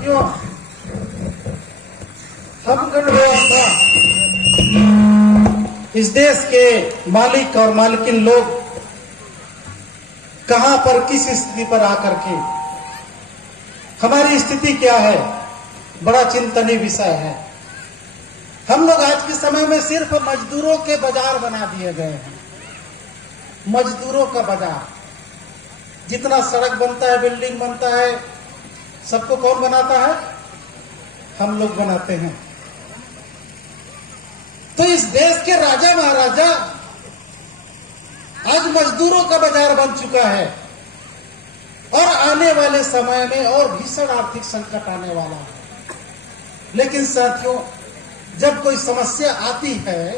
साथियों, हम गण व्यवस्था इस देश के मालिक और मालकिन लोग कहां पर किस स्थिति पर आकर के, हमारी स्थिति क्या है, बड़ा चिंतनीय विषय है। हम लोग आज के समय में सिर्फ मजदूरों के बाजार बना दिए गए हैं। मजदूरों का बाजार, जितना सड़क बनता है, बिल्डिंग बनता है, सबको कौन बनाता है? हम लोग बनाते हैं। तो इस देश के राजा महाराजा आज मजदूरों का बाजार बन चुका है और आने वाले समय में और भीषण आर्थिक संकट आने वाला है। लेकिन साथियों, जब कोई समस्या आती है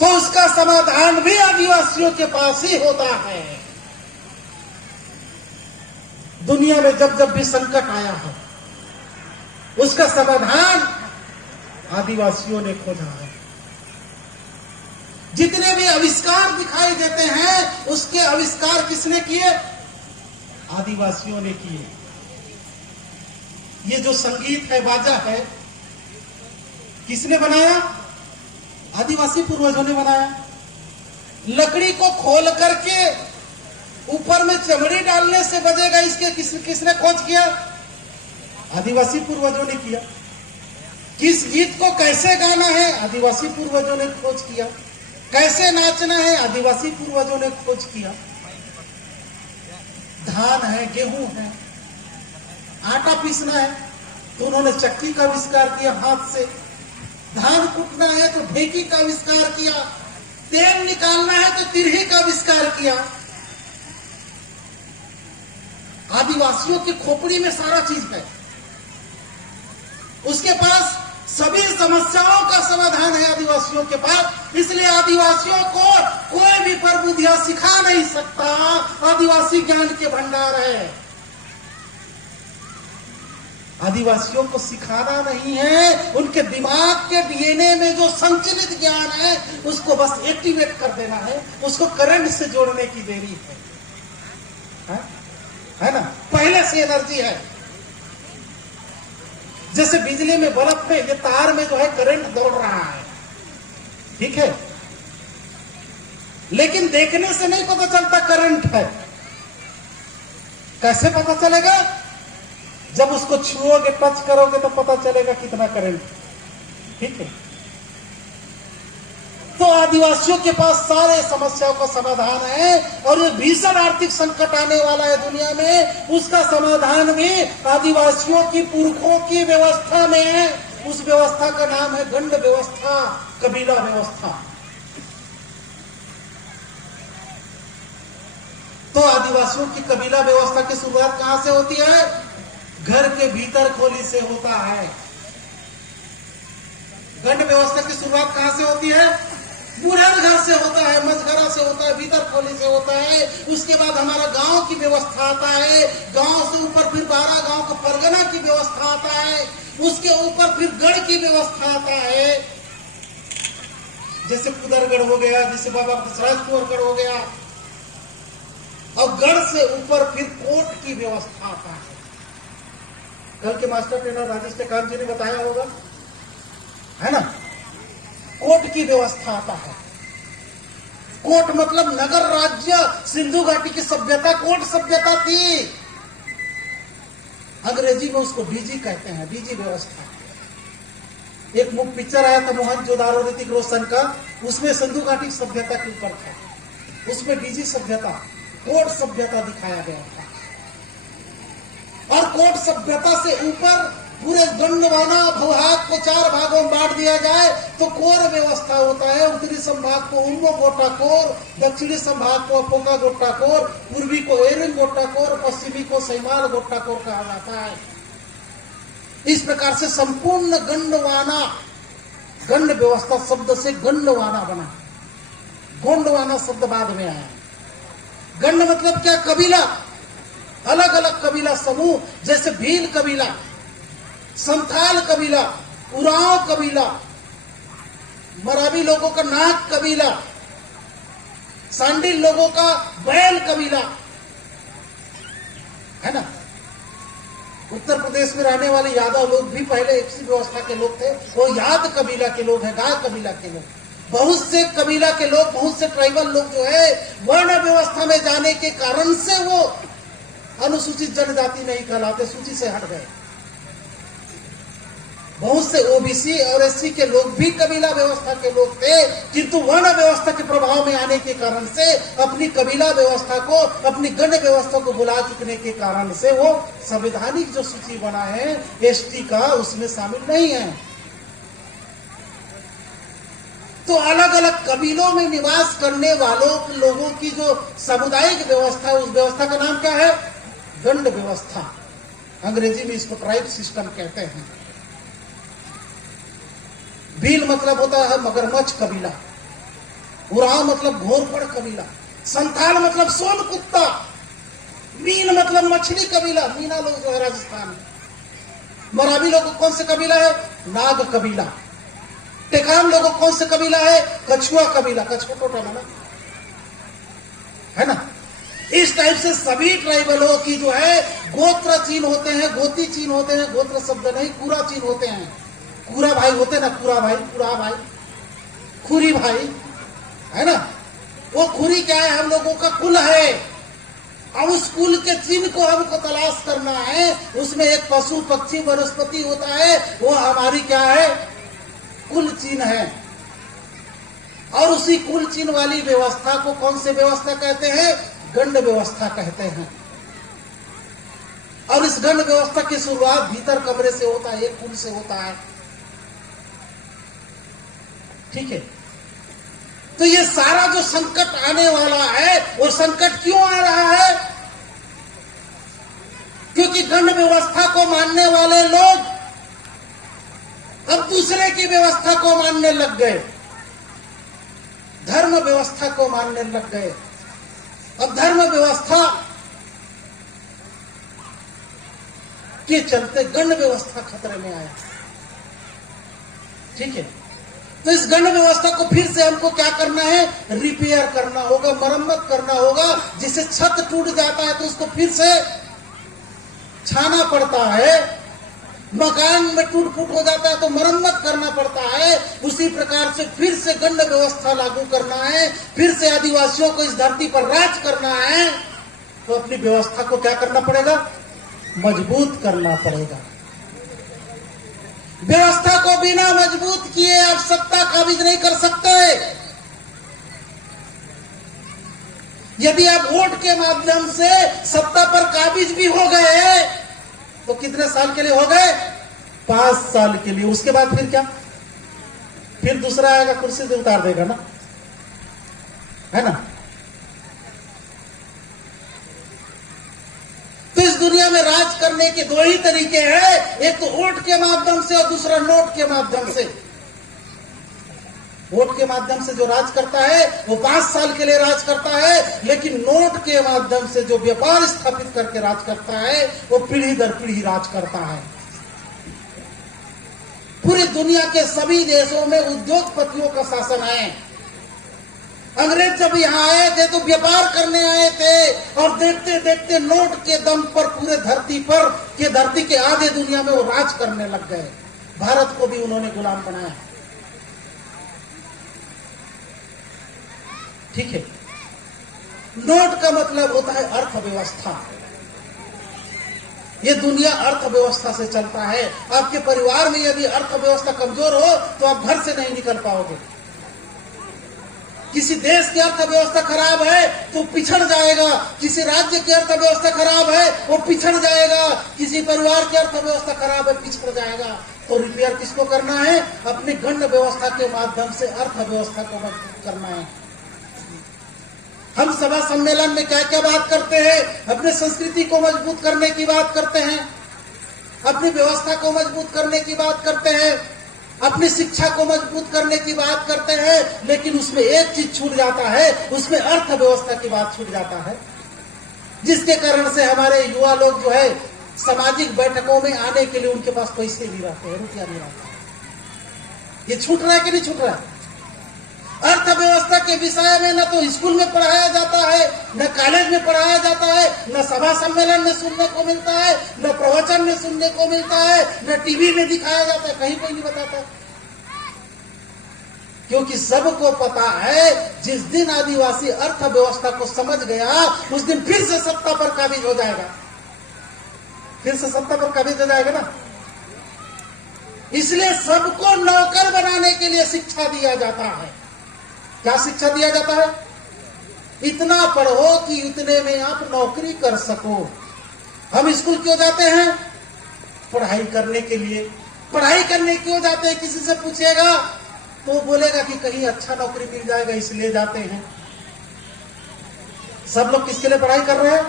तो उसका समाधान भी आदिवासियों के पास ही होता है। दुनिया में जब जब भी संकट आया है, उसका समाधान आदिवासियों ने खोजा है। जितने भी आविष्कार दिखाई देते हैं, उसके आविष्कार किसने किए? आदिवासियों ने किए। ये जो संगीत है, बाजा है, किसने बनाया? आदिवासी पूर्वजों ने बनाया। लकड़ी को खोल करके ऊपर में चमड़ी डालने से बजेगा, इसके किसने खोज किया? आदिवासी पूर्वजों ने किया। किस गीत को कैसे गाना है? आदिवासी पूर्वजों ने खोज किया। कैसे नाचना है? आदिवासी पूर्वजों ने खोज किया। धान है, गेहूं है, आटा पीसना है तो उन्होंने चक्की का आविष्कार किया, हाथ से। धान कुटना है तो ढेकी का आविष्कार किया। तेल निकालना है तो तिरही का आविष्कार किया। आदिवासियों की खोपड़ी में सारा चीज है। उसके पास सभी समस्याओं का समाधान है आदिवासियों के पास। इसलिए आदिवासियों को कोई भी प्रबुद्धियां सिखा नहीं सकता। आदिवासी ज्ञान के भंडार है। आदिवासियों को सिखाना नहीं है, उनके दिमाग के डीएनए में जो संचलित ज्ञान है उसको बस एक्टिवेट कर देना है, उसको करंट से जोड़ने की देरी है ना? पहले से एनर्जी है। जैसे बिजली में, बल्ब में, ये तार में जो है करंट दौड़ रहा है, ठीक है, लेकिन देखने से नहीं पता चलता करंट है। कैसे पता चलेगा? जब उसको छुओगे, टच करोगे तो पता चलेगा कितना करंट, ठीक है। तो आदिवासियों के पास सारे समस्याओं का समाधान है और ये भीषण आर्थिक संकट आने वाला है दुनिया में, उसका समाधान भी आदिवासियों की पुरखों की व्यवस्था में है। उस व्यवस्था का नाम है गंड व्यवस्था, कबीला व्यवस्था। तो आदिवासियों की कबीला व्यवस्था की शुरुआत कहां से होती है? घर के भीतर खोली से होता है। गंड व्यवस्था की शुरुआत कहां से होती है? बुढ़न घर से होता है, मझगरा से होता है, भीतर खोली से होता है। उसके बाद हमारा गांव की व्यवस्था आता है। गांव से ऊपर फिर 12 गांव का परगना की व्यवस्था आता है। उसके ऊपर फिर गढ़ की व्यवस्था आता है, जैसे कुदरगढ़ हो गया, जैसे बाबा कुंवरगढ़ हो गया। और गढ़ से ऊपर फिर कोट की व्यवस्था आता है। कल के मास्टर ट्रेनर राजेश टेकाम जी ने बताया होगा, है ना? कोट की व्यवस्था आता है। कोट मतलब नगर राज्य। सिंधु घाटी की सभ्यता कोट सभ्यता थी। अंग्रेजी में उसको डीजी कहते हैं, डीजी व्यवस्था। एक मुख पिक्चर आया था मोहनजोदारो ऋतिक रोशन का, उसमें सिंधु घाटी सभ्यता के ऊपर था। उसमें डीजी सभ्यता, कोट सभ्यता दिखाया गया था। और कोट सभ्यता से ऊपर पूरे गंडवाना भूभाग को 4 भागों में बांट दिया जाए तो कोर व्यवस्था होता है। उत्तरी संभाग को उम्मो गोटा कोर, दक्षिणी संभाग को अपोका गोटा कोर, पूर्वी को एरिंग गोटा कोर, पश्चिमी को सैमाल गोटा कोर कहा जाता है। इस प्रकार से संपूर्ण गंडवाना, गंड व्यवस्था शब्द से गंडवाना बना। गोंडवाना शब्द बाद में आया। गंड मतलब क्या? कबीला, अलग अलग कबीला समूह, जैसे भील कबीला, संथाल कबीला, उरांव कबीला, मरावी लोगों का नाग कबीला, सांडिल लोगों का बैल कबीला, है ना? उत्तर प्रदेश में रहने वाले यादव लोग भी पहले इसी व्यवस्था के लोग थे। वो याद कबीला के लोग हैं, गाय कबीला के लोग। बहुत से कबीला के लोग, बहुत से ट्राइबल लोग जो है वर्ण व्यवस्था में जाने के कारण से वो अनुसूचित जनजाति नहीं कहलाते, सूची से हट गए। बहुत से ओबीसी और एससी के लोग भी कबीला व्यवस्था के लोग थे, किंतु वर्ण व्यवस्था के प्रभाव में आने के कारण से अपनी कबीला व्यवस्था को, अपनी गण व्यवस्था को बुला चुकने के कारण से वो संवैधानिक जो सूची बना है एसटी का, उसमें शामिल नहीं है। तो अलग अलग कबीलों में निवास करने वालों लोगों की जो सामुदायिक व्यवस्था है, उस व्यवस्था का नाम क्या है? गण व्यवस्था। अंग्रेजी में इसको ट्राइब सिस्टम कहते हैं। भील मतलब होता है मगरमच्छ कबीला, उरांव मतलब घोरपड़ कबीला, संथाल मतलब सोन कुत्ता, मीन मतलब मछली कबीला, मीना लोग जो है राजस्थान में। मरावी लोग कौन से कबीला है? नाग कबीला। टेकाम लोगों कौन से कबीला है? कछुआ कबीला, कछुआ टोटा माना है ना। इस टाइप से सभी ट्राइबलों की जो है गोत्र चिन्ह होते हैं, गोती चिन्ह होते हैं, गोत्र शब्द नहीं कूरा चिन्ह होते हैं। कूरा भाई होते ना, कूरा भाई, कूरा भाई, खुरी भाई, है ना। वो खुरी क्या है? हम लोगों का कुल है। अब उस कुल के चिन्ह को हमको तलाश करना है। उसमें एक पशु पक्षी वनस्पति होता है, वो हमारी क्या है? कुल चिन्ह है। और उसी कुल चिन्ह वाली व्यवस्था को कौन से व्यवस्था कहते हैं? गण व्यवस्था कहते हैं। और इस गण व्यवस्था की शुरुआत भीतर कमरे से होता है, एक कुल से होता है। ठीक है। तो ये सारा जो संकट आने वाला है, वो संकट क्यों आ रहा है? क्योंकि गण व्यवस्था को मानने वाले लोग अब दूसरे की व्यवस्था को मानने लग गए, धर्म व्यवस्था को मानने लग गए। अब धर्म व्यवस्था के चलते गण व्यवस्था खतरे में आया। ठीक है। तो इस गण व्यवस्था को फिर से हमको क्या करना है? रिपेयर करना होगा, मरम्मत करना होगा। जिसे छत टूट जाता है तो उसको फिर से छाना पड़ता है। मकान में टूट फूट हो जाता है तो मरम्मत करना पड़ता है। उसी प्रकार से फिर से गण व्यवस्था लागू करना है, फिर से आदिवासियों को इस धरती पर राज करना है। तो अपनी व्यवस्था को क्या करना पड़ेगा? मजबूत करना पड़ेगा। व्यवस्था को बिना मजबूत किए आप सत्ता काबिज नहीं कर सकते। यदि आप वोट के माध्यम से सत्ता पर काबिज भी हो गए तो कितने साल के लिए हो गए? 5 साल के लिए। उसके बाद फिर क्या? फिर दूसरा आएगा, कुर्सी से उतार देगा ना, है ना। तो इस दुनिया में राज करने के 2 ही तरीके हैं, एक तो वोट के माध्यम से और दूसरा नोट के माध्यम से। वोट के माध्यम से जो राज करता है वो 5 साल के लिए राज करता है, लेकिन नोट के माध्यम से जो व्यापार स्थापित करके राज करता है वो पीढ़ी दर पीढ़ी राज करता है। पूरी दुनिया के सभी देशों में उद्योगपतियों का शासन है। अंग्रेज जब यहाँ आए थे तो व्यापार करने आए थे और देखते देखते नोट के दम पर पूरे धरती के आधे दुनिया में वो राज करने लग गए। भारत को भी उन्होंने गुलाम बनाया। ठीक है। नोट का मतलब होता है अर्थव्यवस्था। ये दुनिया अर्थव्यवस्था से चलता है। आपके परिवार में यदि अर्थव्यवस्था कमजोर हो तो आप घर से नहीं निकल पाओगे। किसी देश की अर्थव्यवस्था खराब है तो पिछड़ जाएगा, किसी राज्य की अर्थव्यवस्था खराब है वो पिछड़ जाएगा, किसी परिवार की अर्थव्यवस्था खराब है पिछड़ जाएगा। तो रिपेयर किसको करना है? अपनी गण व्यवस्था के माध्यम से अर्थव्यवस्था को मजबूत करना है। हम सभा सम्मेलन में क्या क्या बात करते हैं? अपने संस्कृति को मजबूत करने की बात करते हैं, अपनी व्यवस्था को मजबूत करने की बात करते हैं, अपनी शिक्षा को मजबूत करने की बात करते हैं, लेकिन उसमें एक चीज छूट जाता है, उसमें अर्थव्यवस्था की बात छूट जाता है, जिसके कारण से हमारे युवा लोग जो है सामाजिक बैठकों में आने के लिए उनके पास पैसे नहीं रहते हैं, रुपया नहीं रहता। ये छूट रहा है कि नहीं छूट रहा है? अर्थव्यवस्था के विषय में न तो स्कूल में पढ़ाया जाता है, न कॉलेज में पढ़ाया जाता है, न सभा सम्मेलन में सुनने को मिलता है, न प्रवचन में सुनने को मिलता है, न टीवी में दिखाया जाता है, कहीं कोई नहीं बताता। क्योंकि सबको पता है जिस दिन आदिवासी अर्थव्यवस्था को समझ गया उस दिन फिर से सत्ता पर काबिज हो जाएगा, फिर से सत्ता पर काबिज हो जाएगा ना। इसलिए सबको नौकर बनाने के लिए शिक्षा दिया जाता है। क्या शिक्षा दिया जाता है? इतना पढ़ो कि इतने में आप नौकरी कर सको। हम स्कूल क्यों जाते हैं? पढ़ाई करने के लिए। पढ़ाई करने क्यों जाते हैं? किसी से पूछेगा तो बोलेगा कि कहीं अच्छा नौकरी मिल जाएगा इसलिए जाते हैं। सब लोग किसके लिए पढ़ाई कर रहे हैं?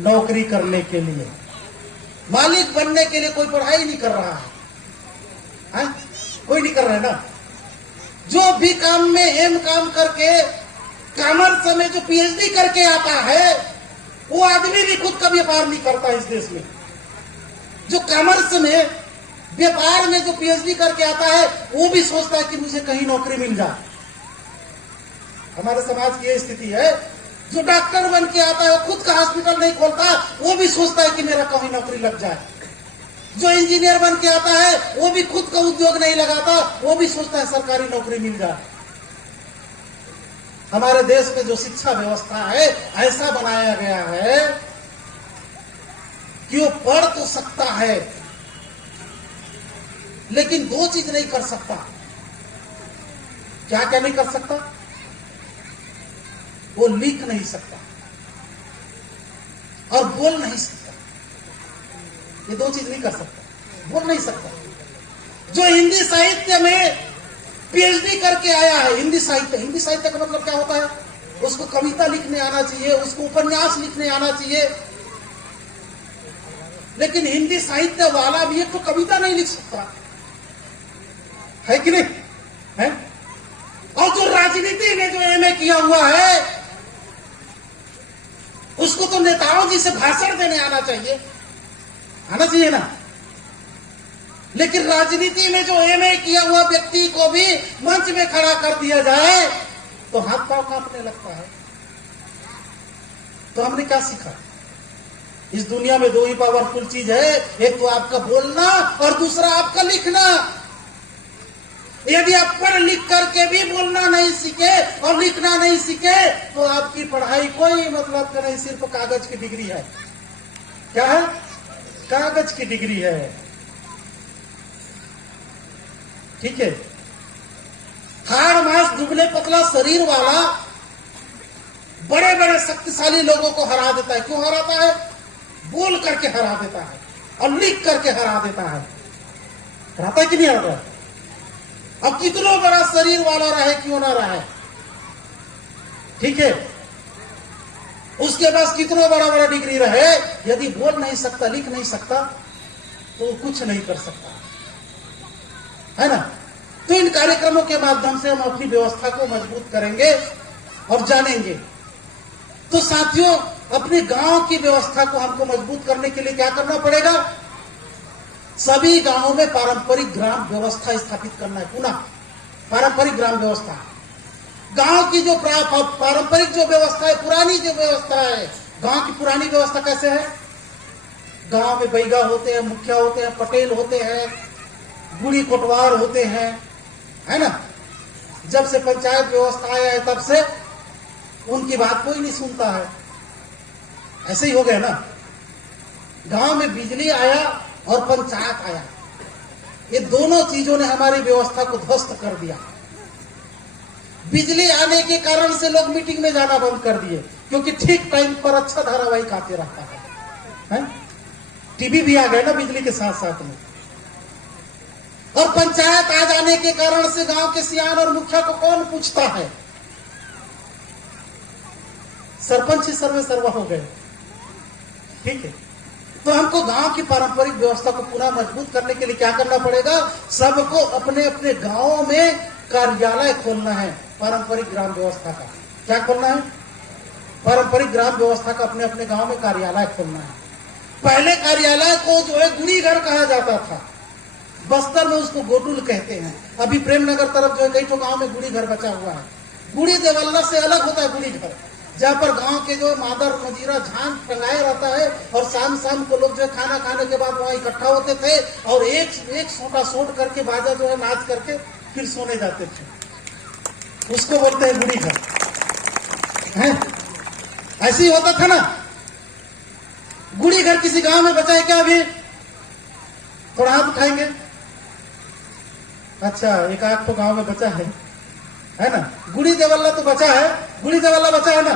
नौकरी करने के लिए। मालिक बनने के लिए कोई पढ़ाई नहीं कर रहा है, कोई नहीं कर रहा है ना। जो भी काम में एम काम करके कॉमर्स में जो पीएचडी करके आता है वो आदमी भी खुद का व्यापार नहीं करता इस देश में। जो कॉमर्स में व्यापार में जो पीएचडी करके आता है वो भी सोचता है कि मुझे कहीं नौकरी मिल जाए। हमारे समाज की यह स्थिति है। जो डॉक्टर बन के आता है खुद का हॉस्पिटल नहीं खोलता, वो भी सोचता है कि मेरा कहीं नौकरी लग जाए। जो इंजीनियर बन के आता है वो भी खुद का उद्योग नहीं लगाता, वो भी सोचता है सरकारी नौकरी मिल जाए। हमारे देश में जो शिक्षा व्यवस्था है ऐसा बनाया गया है कि वो पढ़ तो सकता है लेकिन दो चीज नहीं कर सकता। क्या क्या नहीं कर सकता? वो लिख नहीं सकता और बोल नहीं सकता। ये दो चीज नहीं कर सकता, बोल नहीं सकता। जो हिंदी साहित्य में पीएचडी करके आया है, हिंदी साहित्य का मतलब क्या होता है? उसको कविता लिखने आना चाहिए, उसको उपन्यास लिखने आना चाहिए। लेकिन हिंदी साहित्य वाला भी एक तो कविता नहीं लिख सकता है कि नहीं है? और जो राजनीति में जो एमए किया हुआ है उसको तो नेताओं जी से भाषण देने आना चाहिए, आना चाहिए ना। लेकिन राजनीति में जो एमए किया हुआ व्यक्ति को भी मंच में खड़ा कर दिया जाए तो हाथ पांव कांपने लगता है। तो हमने क्या सीखा? इस दुनिया में दो ही पावरफुल चीज है, एक तो आपका बोलना और दूसरा आपका लिखना। यदि आप पढ़ लिख करके भी बोलना नहीं सीखे और लिखना नहीं सीखे तो आपकी पढ़ाई कोई मतलब का नहीं, सिर्फ कागज की डिग्री है। क्या है? कागज की डिग्री है। ठीक है। हाड़ मांस दुबले पतला शरीर वाला बड़े बड़े शक्तिशाली लोगों को हरा देता है। क्यों हराता है? बोल करके हरा देता है और लिख करके हरा देता है। हराता है कि नहीं हराता है? अब कितना बड़ा शरीर वाला रहे क्यों ना रहे, ठीक है, उसके पास कितना बड़ा बड़ा डिग्री रहे, यदि बोल नहीं सकता, लिख नहीं सकता तो कुछ नहीं कर सकता, है ना। तो इन कार्यक्रमों के माध्यम से हम अपनी व्यवस्था को मजबूत करेंगे और जानेंगे। तो साथियों, अपने गांव की व्यवस्था को हमको मजबूत करने के लिए क्या करना पड़ेगा? सभी गांवों में पारंपरिक ग्राम व्यवस्था स्थापित करना है। पुनः पारंपरिक ग्राम व्यवस्था, गांव की जो पारंपरिक जो व्यवस्था है, पुरानी जो व्यवस्था है, गांव की पुरानी व्यवस्था कैसे है? गांव में बैगा होते हैं, मुखिया होते हैं, पटेल होते हैं, बूढ़ी कोटवार होते हैं, है ना। जब से पंचायत व्यवस्था आया है तब से उनकी बात कोई नहीं सुनता है। ऐसे ही हो गया ना। गांव में बिजली आया और पंचायत आया, ये दोनों चीजों ने हमारी व्यवस्था को ध्वस्त कर दिया। बिजली आने के कारण से लोग मीटिंग में जाना बंद कर दिए, क्योंकि ठीक टाइम पर अच्छा धारावाहिक आते रहता है? टीवी भी आ गए ना बिजली के साथ साथ में। और पंचायत आ जाने के कारण से गांव के सियान और मुखिया को कौन पूछता है? सरपंच ही सर्वे सर्वा हो गए। ठीक है। तो हमको गांव की पारंपरिक व्यवस्था को पुनः मजबूत करने के लिए क्या करना पड़ेगा? सबको अपने अपने गांवों में कार्यालय खोलना है पारंपरिक ग्राम व्यवस्था का। क्या खोलना है? पारंपरिक ग्राम व्यवस्था का अपने अपने गांव में कार्यालय खोलना है। पहले कार्यालय को जो है गुड़ी घर कहा जाता था। बस्तर में उसको गोटुल कहते हैं। अभी प्रेमनगर तरफ जो है कई तो गांव में गुड़ी घर बचा हुआ है। गुड़ी देवल्ला से अलग होता है गुड़ी घर, जहाँ पर गांव के जो मादर मजीरा झांझ टंगाया रहता है और शाम शाम को लोग जो है खाना खाने के बाद वहां इकट्ठा होते थे और एक सोटा सोट करके बाजा जो है नाच करके फिर सोने जाते थे। उसको बोलते हैं गुड़ी घर है। ऐसे ही होता था ना। गुड़ी घर किसी गांव में बचा है क्या अभी? थोड़ा हाथ उठाएंगे। अच्छा, एक आध तो गांव में बचा है ना। गुड़ी देवल्ला तो बचा है, गुड़ी देवल्ला बचा है ना।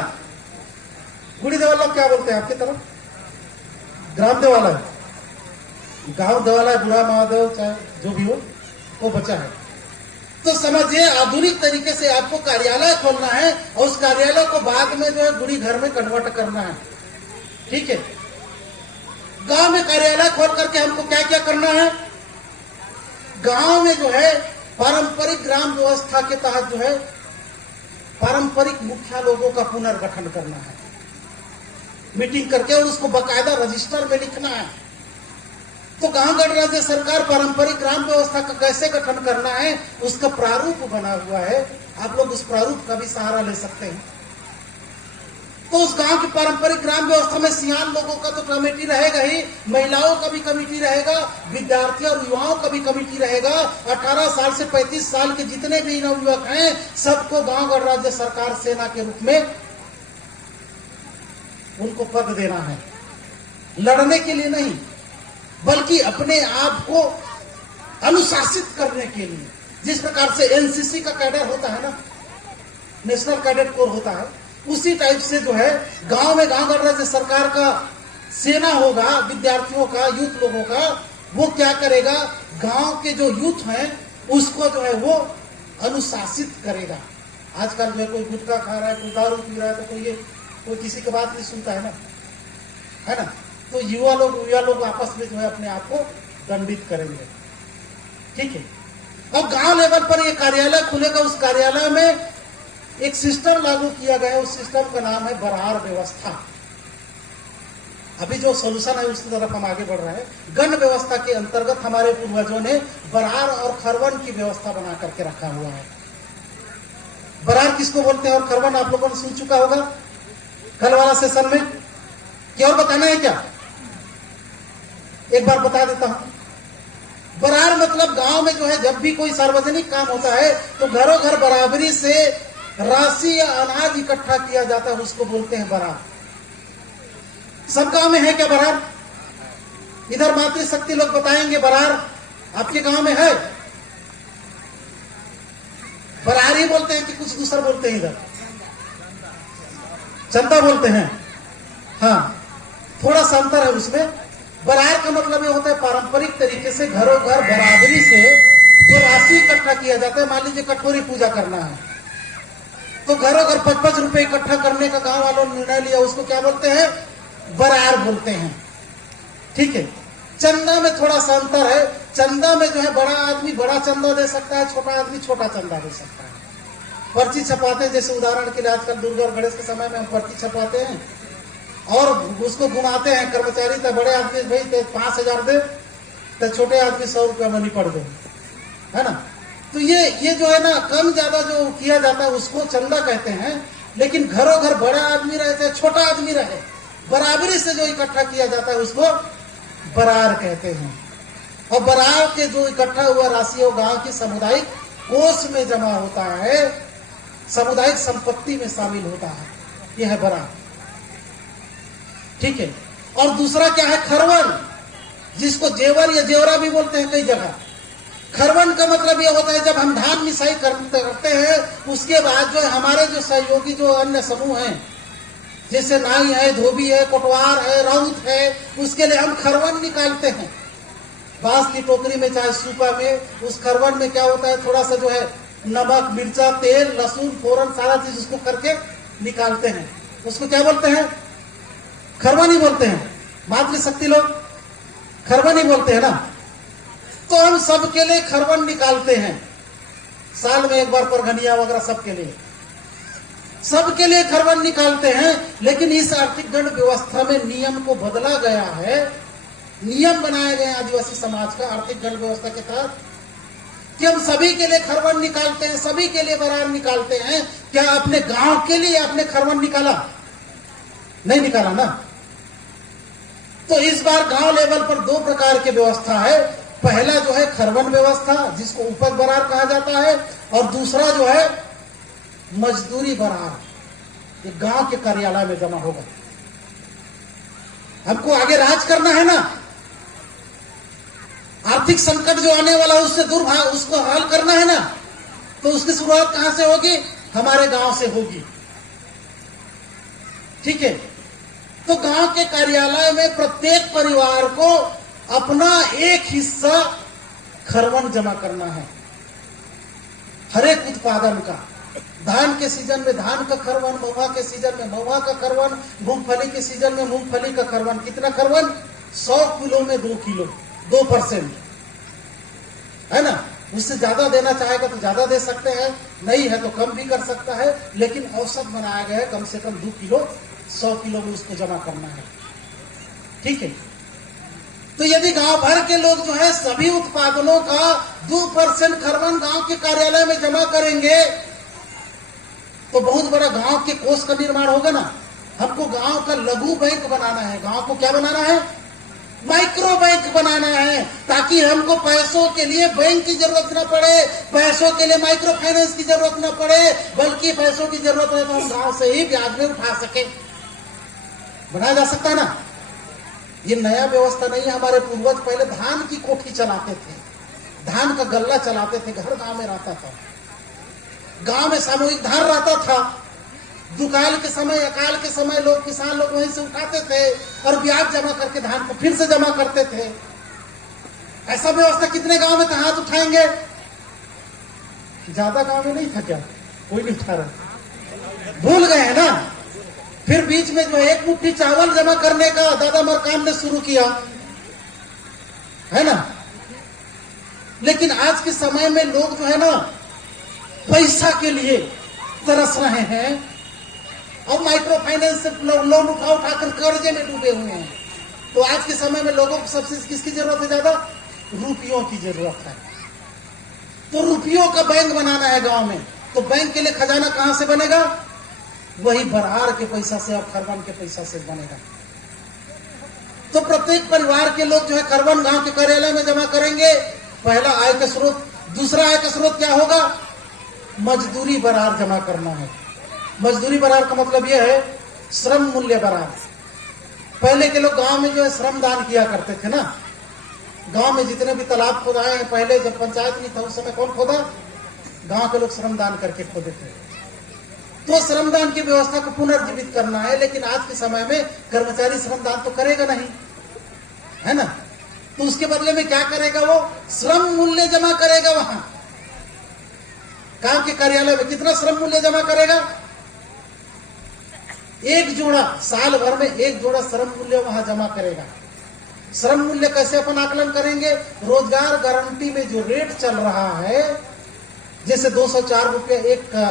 गुड़ी देवल्ला क्या बोलते हैं आपकी तरफ? ग्राम देवाला है, गांव देवाला है, बुढ़ा महादेव चाहे जो भी हो, वो बचा है। तो समझिए आधुनिक तरीके से आपको कार्यालय खोलना है और उस कार्यालय को बाद में जो है गुड़ी घर में कन्वर्ट करना है। ठीक है, गांव में कार्यालय खोल करके हमको क्या क्या करना है? गांव में जो है पारंपरिक ग्राम व्यवस्था के तहत जो है पारंपरिक मुखिया लोगों का पुनर्गठन करना है, मीटिंग करके, और उसको बकायदा रजिस्टर में लिखना है। तो गांव गणराज्य सरकार पारंपरिक ग्राम व्यवस्था का कैसे गठन करना है उसका प्रारूप बना हुआ है। आप लोग उस प्रारूप का भी सहारा ले सकते हैं। तो उस गांव की पारंपरिक ग्राम व्यवस्था में सियान लोगों का तो कमेटी रहेगा ही, महिलाओं का भी कमेटी रहेगा, विद्यार्थी और युवाओं का भी कमेटी रहेगा। 18 साल से 35 साल के जितने भी नवयुवक हैं सबको गांव गणराज्य सरकार सेना के रूप में उनको पद देना है। लड़ने के लिए नहीं, बल्कि अपने आप को अनुशासित करने के लिए। जिस प्रकार से एनसीसी का कैडर होता है ना, नेशनल कैडेट कोर होता है, उसी टाइप से जो है गांव में गांव गणराज्य सरकार का सेना होगा, विद्यार्थियों का, यूथ लोगों का। वो क्या करेगा? गांव के जो यूथ हैं उसको जो है वो अनुशासित करेगा। आजकल जो है कोई गुटखा खा रहा है, कोई दारू पी रहा है, तो कोई किसी की बात नहीं सुनता है ना। तो युवा लोग आपस में जो है अपने आप को दंडित करेंगे। ठीक है, अब गांव लेवल पर ये कार्यालय खुलेगा। उस कार्यालय में एक सिस्टम लागू किया गया है, उस सिस्टम का नाम है बरार व्यवस्था। अभी जो सोल्यूशन है उसकी तरफ हम आगे बढ़ रहे हैं। गण व्यवस्था के अंतर्गत हमारे पूर्वजों ने बरार और खरवन की व्यवस्था बना करके रखा हुआ है। बरार किसको बोलते हैं और खरवन आप लोगों ने सुन चुका होगा कल वाला सेशन में। क्या और बताना है क्या? एक बार बता देता हूं। बरार मतलब गांव में जो है जब भी कोई सार्वजनिक काम होता है तो घरों घर बराबरी से राशि या अनाज इकट्ठा किया जाता है, उसको बोलते हैं बरार। सब गांव में है क्या बरार? इधर मातृशक्ति लोग बताएंगे बरार आपके गांव में है? बरार ही बोलते हैं कि कुछ दूसरा बोलते हैं? इधर चंदा बोलते हैं। हाँ, थोड़ा सा अंतर है उसमें। बरार का मतलब ये होता है पारंपरिक तरीके से घरों घर बराबरी से जो राशि इकट्ठा किया जाता है। मान लीजिए कठोरी पूजा करना है तो घरों घर 5-5 रुपए इकट्ठा करने का गांव वालों ने निर्णय लिया, उसको क्या बोलते हैं? बरार बोलते हैं। ठीक है, चंदा में थोड़ा सा अंतर है। चंदा में जो है बड़ा आदमी बड़ा चंदा दे सकता है, छोटा आदमी छोटा चंदा दे सकता है। पर्ची छपाते हैं, जैसे उदाहरण के लिए आजकल दुर्गा और गणेश के समय में हम पर्ची छपाते हैं और उसको घुमाते हैं। कर्मचारी तो बड़े आदमी भाई 5,000 दे, तो छोटे आदमी 100 रुपया मनी पड़ दे, है ना। तो ये जो है ना कम ज्यादा जो किया जाता है उसको चंदा कहते हैं। लेकिन घरों घर बड़ा आदमी रहे चाहे छोटा आदमी रहे, बराबरी से जो इकट्ठा किया जाता है उसको बरार कहते हैं। और बरार के जो इकट्ठा हुआ राशि वो गांव की सामुदायिक कोष में जमा होता है, सामुदायिक संपत्ति में शामिल होता है। यह है बरार। ठीक है, और दूसरा क्या है? खरवन, जिसको जेवर या जेवरा भी बोलते हैं कई जगह। खरवन का मतलब यह होता है जब हम धान मिसाई करते हैं उसके बाद जो है हमारे जो सहयोगी जो अन्य समूह हैं, जैसे नाई है, धोबी है, कोटवार है, राउत है, उसके लिए हम खरवन निकालते हैं। बांस की टोकरी में चाहे सूपा में, उस खरवन में क्या होता है? थोड़ा सा जो है नमक, मिर्चा, तेल, लहसुन, फोरन सारा चीज उसको करके निकालते हैं। उसको क्या बोलते हैं? खरवन ही बोलते हैं। मातृशक्ति लोग खरवन ही बोलते हैं ना। तो हम सबके लिए खरवन निकालते हैं, साल में एक बार परगनिया वगैरह सबके लिए खरवन निकालते हैं। लेकिन इस आर्थिक गण व्यवस्था में नियम को बदला गया है नियम बनाए गए हैं आदिवासी समाज का आर्थिक दंड व्यवस्था के तहत कि हम सभी के लिए खरवन निकालते हैं, सभी के लिए बरार निकालते हैं। क्या अपने गांव के लिए आपने खरवन निकाला? नहीं निकाला ना। तो इस बार गांव लेवल पर दो प्रकार की व्यवस्था है। पहला जो है खरवन व्यवस्था, जिसको उपज बरार कहा जाता है, और दूसरा जो है मजदूरी बरार, ये गांव के कार्यालय में जमा होगा। हमको आगे राज करना है ना, आर्थिक संकट जो आने वाला है उससे दूर उसको हल करना है ना, तो उसकी शुरुआत कहां से होगी? हमारे गांव से होगी। ठीक है, तो गांव के कार्यालय में प्रत्येक परिवार को अपना एक हिस्सा खरवन जमा करना है। हर एक उत्पादन का, धान के सीजन में धान का खरवन, महुआ के सीजन में महुआ का खरवन, मूंगफली के सीजन में मूंगफली का खरवन। कितना खरवन? 100 किलो में 2 किलो, 2% है ना। उससे ज्यादा देना चाहेगा तो ज्यादा दे सकते हैं, नहीं है तो कम भी कर सकता है, लेकिन औसत बनाया गया है कम से कम 2 किलो 100 किलो में उसको जमा करना है। ठीक है, तो यदि गांव भर के लोग जो है सभी उत्पादनों का 2% खरवन गांव के कार्यालय में जमा करेंगे तो बहुत बड़ा गांव के कोष का निर्माण होगा ना। हमको गांव का लघु बैंक बनाना है। गांव को क्या बनाना है? माइक्रो बैंक बनाना है, ताकि हमको पैसों के लिए बैंक की जरूरत न पड़े, पैसों के लिए माइक्रो फाइनेंस की जरूरत न पड़े, बल्कि पैसों की जरूरत है तो हम गांव से ही ब्याज में उठा सके। बनाया जा सकता है ना। ये नया व्यवस्था नहीं है। हमारे पूर्वज पहले धान की कोठी चलाते थे, धान का गल्ला चलाते थे, घर गांव में रहता था। गांव में सामूहिक धान रहता था। दुकाल के समय, अकाल के समय लोग, किसान लोग वहीं से उठाते थे और ब्याज जमा करके धान को फिर से जमा करते थे। ऐसा व्यवस्था कितने गांव में था? हाथ उठाएंगे। ज्यादा गांव में नहीं था क्या? कोई नहीं उठा रहा, भूल गए हैं ना। फिर बीच में जो एक मुट्ठी चावल जमा करने का दादा मरकाम ने शुरू किया, है ना। लेकिन आज के समय में लोग जो है ना पैसा के लिए तरस रहे हैं और माइक्रो फाइनेंस से लोन उठाकर कर्जे में डूबे हुए हैं। तो आज के समय में लोगों को सबसे किसकी जरूरत है? ज्यादा रुपयों की जरूरत है। तो रुपयों का बैंक बनाना है गांव में। तो बैंक के लिए खजाना कहां से बनेगा? वही बरार के पैसा से और खरवन के पैसा से बनेगा। तो प्रत्येक परिवार के लोग जो है खरवन गांव के कार्यालय में जमा करेंगे। पहला आय का स्रोत। दूसरा आय का स्रोत क्या होगा? मजदूरी बरार जमा करना है। मजदूरी बरार का मतलब यह है श्रम मूल्य बरार। पहले के लोग गांव में जो है श्रम दान किया करते थे ना। गांव में जितने भी तालाब खोदाए हैं, पहले जब पंचायत नहीं था उस समय कौन खोदा? गांव के लोग श्रम दान करके खोदे थे। तो श्रमदान की व्यवस्था को पुनर्जीवित करना है। लेकिन आज के समय में कर्मचारी श्रमदान तो करेगा नहीं, है ना। तो उसके बदले में क्या करेगा? वो श्रम मूल्य जमा करेगा। वहां गांव के कार्यालय में कितना श्रम मूल्य जमा करेगा? एक जोड़ा, साल भर में एक जोड़ा श्रम मूल्य वहां जमा करेगा। श्रम मूल्य कैसे अपन आकलन करेंगे? रोजगार गारंटी में जो रेट चल रहा है, जैसे 204 रुपया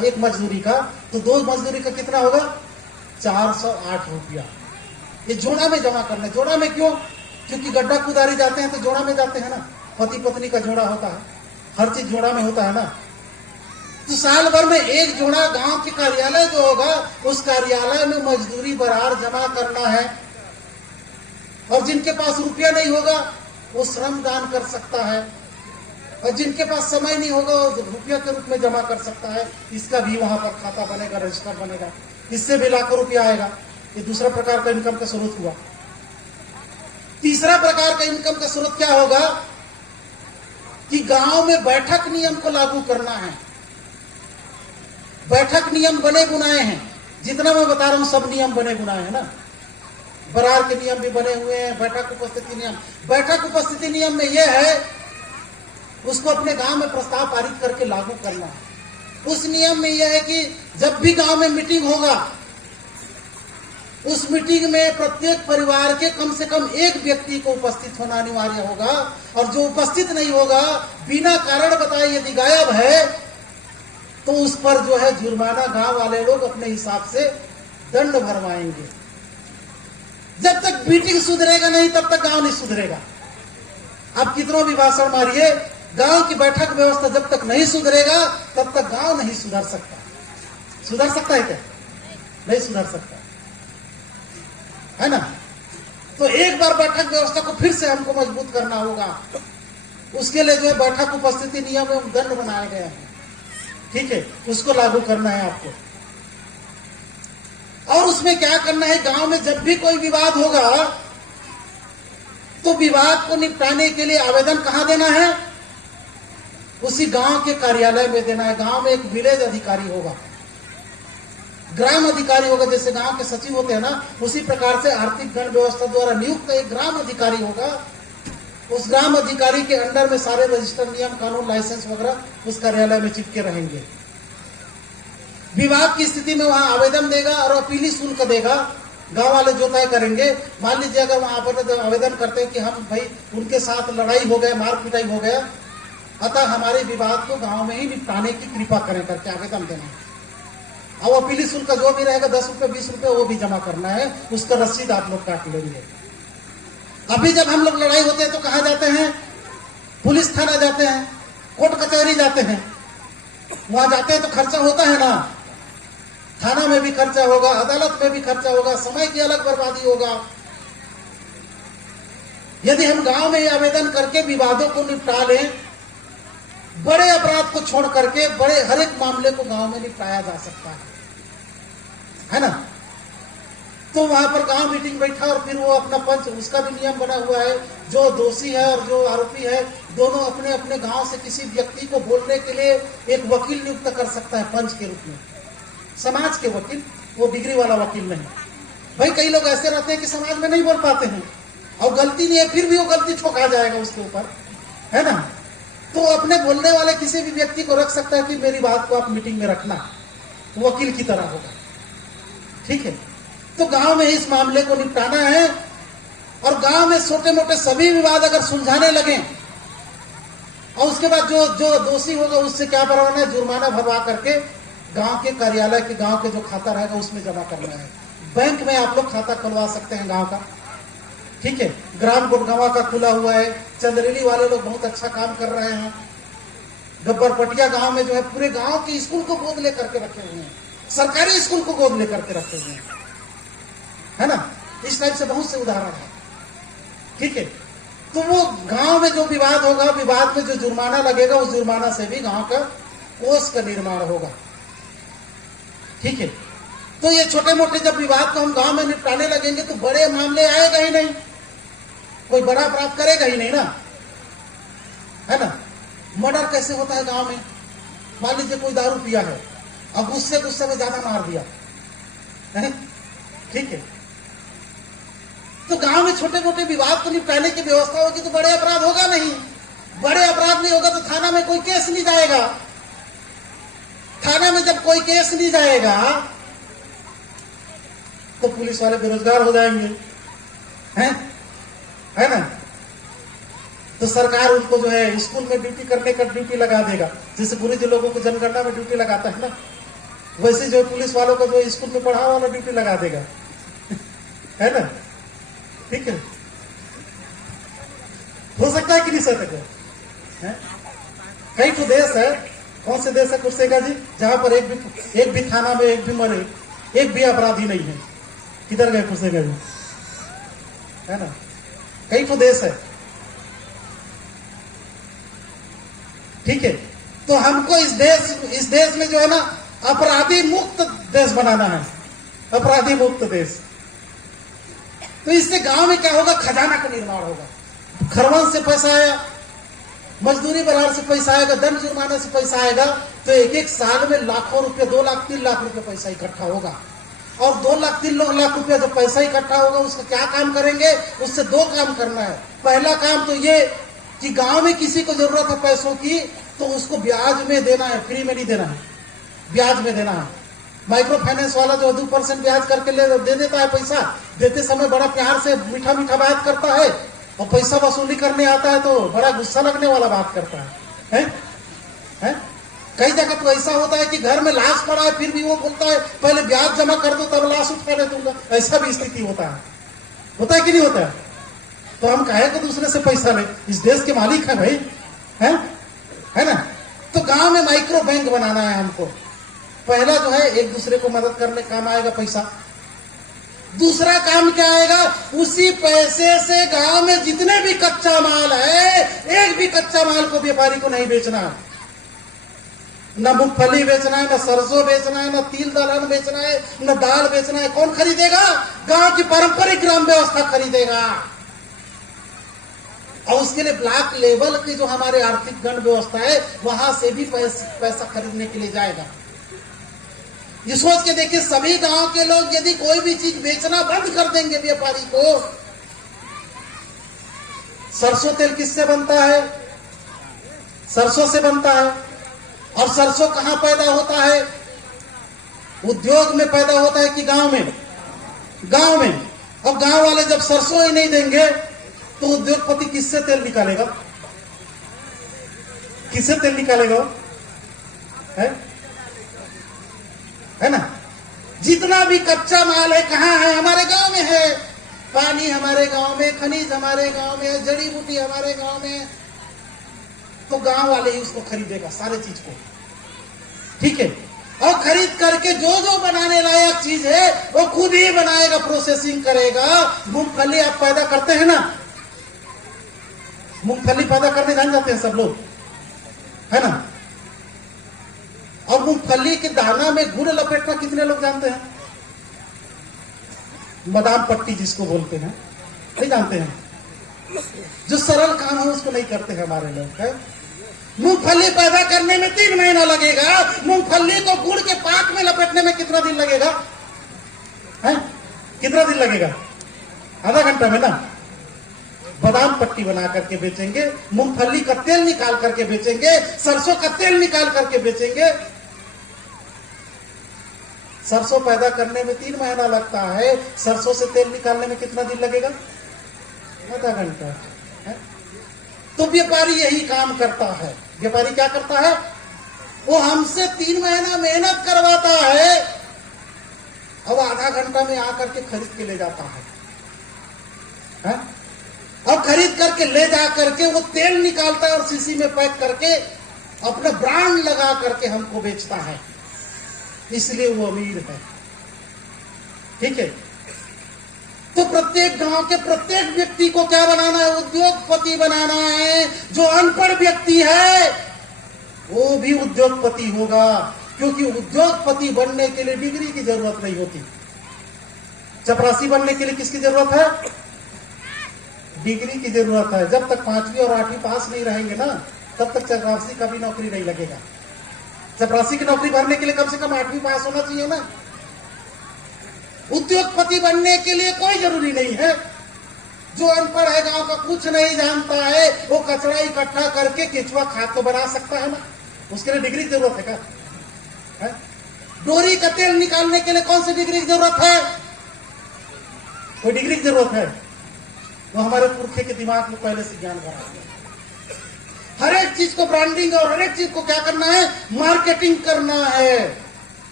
एक मजदूरी का, तो 2 मजदूरी का कितना होगा? 408 रुपया। ये जोड़ा में जमा करना है। जोड़ा में क्यों? क्योंकि गड्ढा कुदारी जाते हैं तो जोड़ा में जाते हैं ना। पति पत्नी का जोड़ा होता है, हर चीज जोड़ा में होता है ना। तो साल भर में एक जोड़ा गांव के कार्यालय जो होगा, उस कार्यालय में मजदूरी बरार जमा करना है। और जिनके पास रुपया नहीं होगा वो श्रम दान कर सकता है, और जिनके पास समय नहीं होगा वो रुपया के रूप में जमा कर सकता है। इसका भी वहां पर खाता बनेगा, रजिस्टर बनेगा, इससे भी लाखों रुपया आएगा। ये दूसरा प्रकार का इनकम का स्रोत हुआ। तीसरा प्रकार का इनकम का स्रोत क्या होगा? कि गांव में बैठक नियम को लागू करना है। बैठक नियम बने बुनाए हैं, जितना मैं बता रहा हूं सब नियम बने बुनाए हैं ना। बरार के नियम भी बने हुए हैं, बैठक उपस्थिति नियम। बैठक उपस्थिति नियम में यह है उसको अपने गांव में प्रस्ताव पारित करके लागू करना है। उस नियम में यह है कि जब भी गांव में मीटिंग होगा, उस मीटिंग में प्रत्येक परिवार के कम से कम एक व्यक्ति को उपस्थित होना अनिवार्य होगा। और जो उपस्थित नहीं होगा, बिना कारण बताए यदि गायब है, तो उस पर जो है जुर्माना गांव वाले लोग अपने हिसाब से दंड भरवाएंगे। जब तक मीटिंग सुधरेगा नहीं तब तक गांव नहीं सुधरेगा। आप कितनों भी भाषण मारिए, गांव की बैठक व्यवस्था जब तक नहीं सुधरेगा तब तक गांव नहीं सुधर सकता। सुधर सकता है क्या? नहीं सुधर सकता है ना। तो एक बार बैठक व्यवस्था को फिर से हमको मजबूत करना होगा। उसके लिए जो है बैठक उपस्थिति नियम एवं दंड बनाए गए हैं, ठीक है, उसको लागू करना है आपको। और उसमें क्या करना है, गांव में जब भी कोई विवाद होगा तो विवाद को निपटाने के लिए आवेदन कहां देना है? उसी गांव के कार्यालय में देना है। गांव में एक विलेज अधिकारी होगा, ग्राम अधिकारी होगा, जैसे गांव के सचिव होते हैं ना, उसी प्रकार से आर्थिक गण व्यवस्था द्वारा नियुक्त एक ग्राम अधिकारी होगा। उस ग्राम अधिकारी के अंडर में सारे रजिस्टर, नियम कानून, लाइसेंस वगैरह उस कार्यालय में चिपके रहेंगे। विवाद की स्थिति में वहां आवेदन देगा और अपीली शुल्क देगा। गांव वाले जो तय करेंगे, मान लीजिए अगर वहां पर आवेदन करते हैं कि हम भाई उनके साथ लड़ाई हो गया, मार पिटाई हो गया, अतः हमारे विवाद को गांव में ही निपटाने की कृपा करें करके आवेदन देना है। और अपीली शुल्क जो भी रहेगा 10 रुपए 20 रुपए वो भी जमा करना है, उसका रसीद आप लोग काट लेंगे। अभी जब हम लोग लड़ाई होते हैं तो कहां जाते हैं? पुलिस थाना जाते हैं, कोर्ट कचहरी जाते हैं। वहां जाते हैं तो खर्चा होता है ना, थाना में भी खर्चा होगा, अदालत में भी खर्चा होगा, समय की अलग बर्बादी होगा। यदि हम गांव में आवेदन करके विवादों को निपटा लें, बड़े अपराध को छोड़ करके बड़े हर एक मामले को गांव में निपटाया जा सकता है ना। तो वहां पर गांव मीटिंग बैठा और फिर वो अपना पंच, उसका भी नियम बना हुआ है, जो दोषी है और जो आरोपी है दोनों अपने अपने गांव से किसी व्यक्ति को बोलने के लिए एक वकील नियुक्त कर सकता है पंच के रूप में, समाज के वकील, वो डिग्री वाला वकील नहीं। भाई कई लोग ऐसे रहते हैं कि समाज में नहीं बोल पाते हैं और गलती नहीं है, फिर भी वो गलती ठोका जाएगा उसके ऊपर, है ना। तो अपने बोलने वाले किसी भी व्यक्ति को रख सकता है कि मेरी बात को आप मीटिंग में रखना, वकील की तरह होगा, ठीक है। तो गांव में इस मामले को निपटाना है और गांव में छोटे मोटे सभी विवाद अगर सुलझाने लगे और उसके बाद जो जो दोषी होगा उससे क्या करवाना है, जुर्माना भरवा करके गांव के कार्यालय के, गांव के जो खाता रहेगा उसमें जमा करना है। बैंक में आप लोग खाता खुलवा सकते हैं गांव का, ठीक है। ग्राम गुड़गांवा का खुला हुआ है, चंद्रेली वाले लोग बहुत अच्छा काम कर रहे हैं। गब्बरपटिया गांव में जो है पूरे गांव के स्कूल को गोद लेकर के रखे हुए हैं, सरकारी स्कूल को गोद लेकर के रखे हुए हैं, है ना। इस टाइप से बहुत से उदाहरण है, ठीक है। तो वो गांव में जो विवाद होगा, विवाद में जो जुर्माना लगेगा उस जुर्माना से भी गांव का कोष का निर्माण होगा, ठीक है। तो ये छोटे मोटे जब विवाद को हम गांव में निपटाने लगेंगे तो बड़े मामले आएगा ही नहीं, कोई बड़ा अपराध करेगा ही नहीं ना, है ना। मर्डर कैसे होता है गांव में? मान लीजिए कोई दारू पिया है, अब गुस्से में ज्यादा मार दिया, ठीक है। तो गांव में छोटे मोटे विवाद को निपटाने की व्यवस्था होगी तो बड़े अपराध होगा नहीं। बड़े अपराध नहीं होगा तो थाना में कोई केस नहीं जाएगा। थाना में जब कोई केस नहीं जाएगा तो पुलिस वाले बेरोजगार हो जाएंगे, है ना। तो सरकार उनको जो है स्कूल में ड्यूटी करने का ड्यूटी लगा देगा, जैसे पूरे जो लोगों को जनगणना में ड्यूटी लगाता है ना, वैसे जो पुलिस वालों को जो स्कूल में पढ़ाओ वाला ड्यूटी लगा देगा, है ना, ठीक है। हो सकता है कि नहीं सकता? कई तो देश है, कौन से देश है कुर्सेगा जी, जहां पर एक भी थाना में एक भी मरे, एक भी अपराधी नहीं है। किधर गए कुर्सेगा जी, है ना। कई तो देश है, ठीक है। तो हमको इस देश में जो है ना अपराधी मुक्त देश बनाना है, अपराधी मुक्त देश। तो इससे गांव में क्या होगा, खजाना का निर्माण होगा। खरवन से पैसा आया, मजदूरी बराबर से पैसा आएगा, दंड जुर्माना से पैसा आएगा, तो एक एक साल में लाखों रुपए, 2 लाख 3 लाख रुपए पैसा इकट्ठा होगा। और 2 लाख 3 लाख रुपया जो पैसा इकट्ठा होगा उसका क्या काम करेंगे? उससे 2 काम करना है। पहला काम तो ये कि गांव में किसी को जरूरत है पैसों की तो उसको ब्याज में देना है, फ्री में नहीं देना है, ब्याज में देना है। माइक्रो फाइनेंस वाला जो 2% ब्याज करके दे देता है पैसा, देते समय बड़ा प्यार से मीठा मीठा बात करता है और पैसा वसूली करने आता है तो बड़ा गुस्सा लगने वाला बात करता है? कई जगह तो ऐसा होता है कि घर में लाश पड़ा है फिर भी वो बोलता है पहले ब्याज जमा कर दो तब लाश उठा ले दूंगा, ऐसा भी स्थिति होता होता है कि नहीं होता है? तो हम काहे को दूसरे से पैसा ले? इस देश के मालिक है भाई, है ना? तो गांव में माइक्रो बैंक बनाना है हमको। पहला जो है एक दूसरे को मदद करने काम आएगा पैसा। दूसरा काम क्या आएगा? उसी पैसे से गांव में जितने भी कच्चा माल है, एक भी कच्चा माल को व्यापारी को नहीं बेचना है। न मूंगफली बेचना है, न सरसों बेचना है, न तिल दलहन बेचना है, न दाल बेचना है। कौन खरीदेगा? गांव की पारंपरिक ग्राम व्यवस्था खरीदेगा। और उसके लिए ब्लॉक लेवल की जो हमारे आर्थिक गण व्यवस्था है, वहां से भी पैसा खरीदने के लिए जाएगा। ये सोच के देखिए, सभी गांव के लोग यदि कोई भी चीज बेचना बंद कर देंगे व्यापारी को। सरसों तेल किससे बनता है? सरसों से बनता है। और सरसों कहां पैदा होता है? उद्योग में पैदा होता है कि गांव में? गांव में। अब गांव वाले जब सरसों ही नहीं देंगे तो उद्योगपति किससे तेल निकालेगा? किससे तेल निकालेगा? है ना? जितना भी कच्चा माल है कहां है? हमारे गांव में है। पानी हमारे गांव में, खनिज हमारे गांव में, जड़ी बूटी हमारे गांव में। तो गांव वाले ही उसको खरीदेगा सारे चीज को, ठीक है? और खरीद करके जो जो बनाने लायक चीज है वो खुद ही बनाएगा, प्रोसेसिंग करेगा। मूंगफली आप पैदा करते हैं ना? मूंगफली पैदा करने जान जाते हैं सब लोग, है ना? और मूंगफली के दाना में गुड़ लपेटना कितने लोग जानते हैं? बादाम पट्टी जिसको बोलते हैं, नहीं जानते हैं? जो सरल काम है उसको नहीं करते हैं हमारे लोग, है? मूंगफली पैदा करने में 3 महीना लगेगा। मूंगफली को गुड़ के पाक में लपेटने में कितना दिन लगेगा? है? कितना दिन लगेगा? आधा घंटा में ना। बादाम पट्टी बना करके बेचेंगे, मूंगफली का तेल निकाल करके बेचेंगे, सरसों का तेल निकाल करके बेचेंगे। सरसों पैदा करने में 3 महीना लगता है, सरसों से तेल निकालने में कितना दिन लगेगा? आधा घंटा, है? तो व्यापारी यही काम करता है। व्यापारी क्या करता है? वो हमसे 3 महीना मेहनत करवाता है, अब आधा घंटा में आकर के खरीद के ले जाता है? और खरीद करके ले जा करके वो तेल निकालता है और शीशी में पैक करके अपना ब्रांड लगा करके हमको बेचता है। इसलिए वो अमीर है, ठीक है? तो प्रत्येक गांव के प्रत्येक व्यक्ति को क्या बनाना है? उद्योगपति बनाना है। जो अनपढ़ व्यक्ति है वो भी उद्योगपति होगा, क्योंकि उद्योगपति बनने के लिए डिग्री की जरूरत नहीं होती। चपरासी बनने के लिए किसकी जरूरत है? डिग्री की जरूरत है। जब तक 5वीं और 8वीं पास नहीं रहेंगे ना, तब तक चपरासी का भी नौकरी नहीं लगेगा। चपरासी की नौकरी भरने के लिए कम से कम 8वीं पास होना चाहिए ना। उद्योगपति बनने के लिए कोई जरूरी नहीं है। जो अनपढ़ है, गांव का कुछ नहीं जानता है, वो कचरा इकट्ठा करके केचुआ खाद तो बना सकता है ना। उसके लिए डिग्री की जरूरत है क्या? डोरी का तेल निकालने के लिए कौन सी डिग्री की जरूरत है? कोई डिग्री की जरूरत है? वो हमारे पुरखे के दिमाग में पहले से ज्ञान भरा है। हर एक चीज को ब्रांडिंग और हर एक चीज को क्या करना है? मार्केटिंग करना है।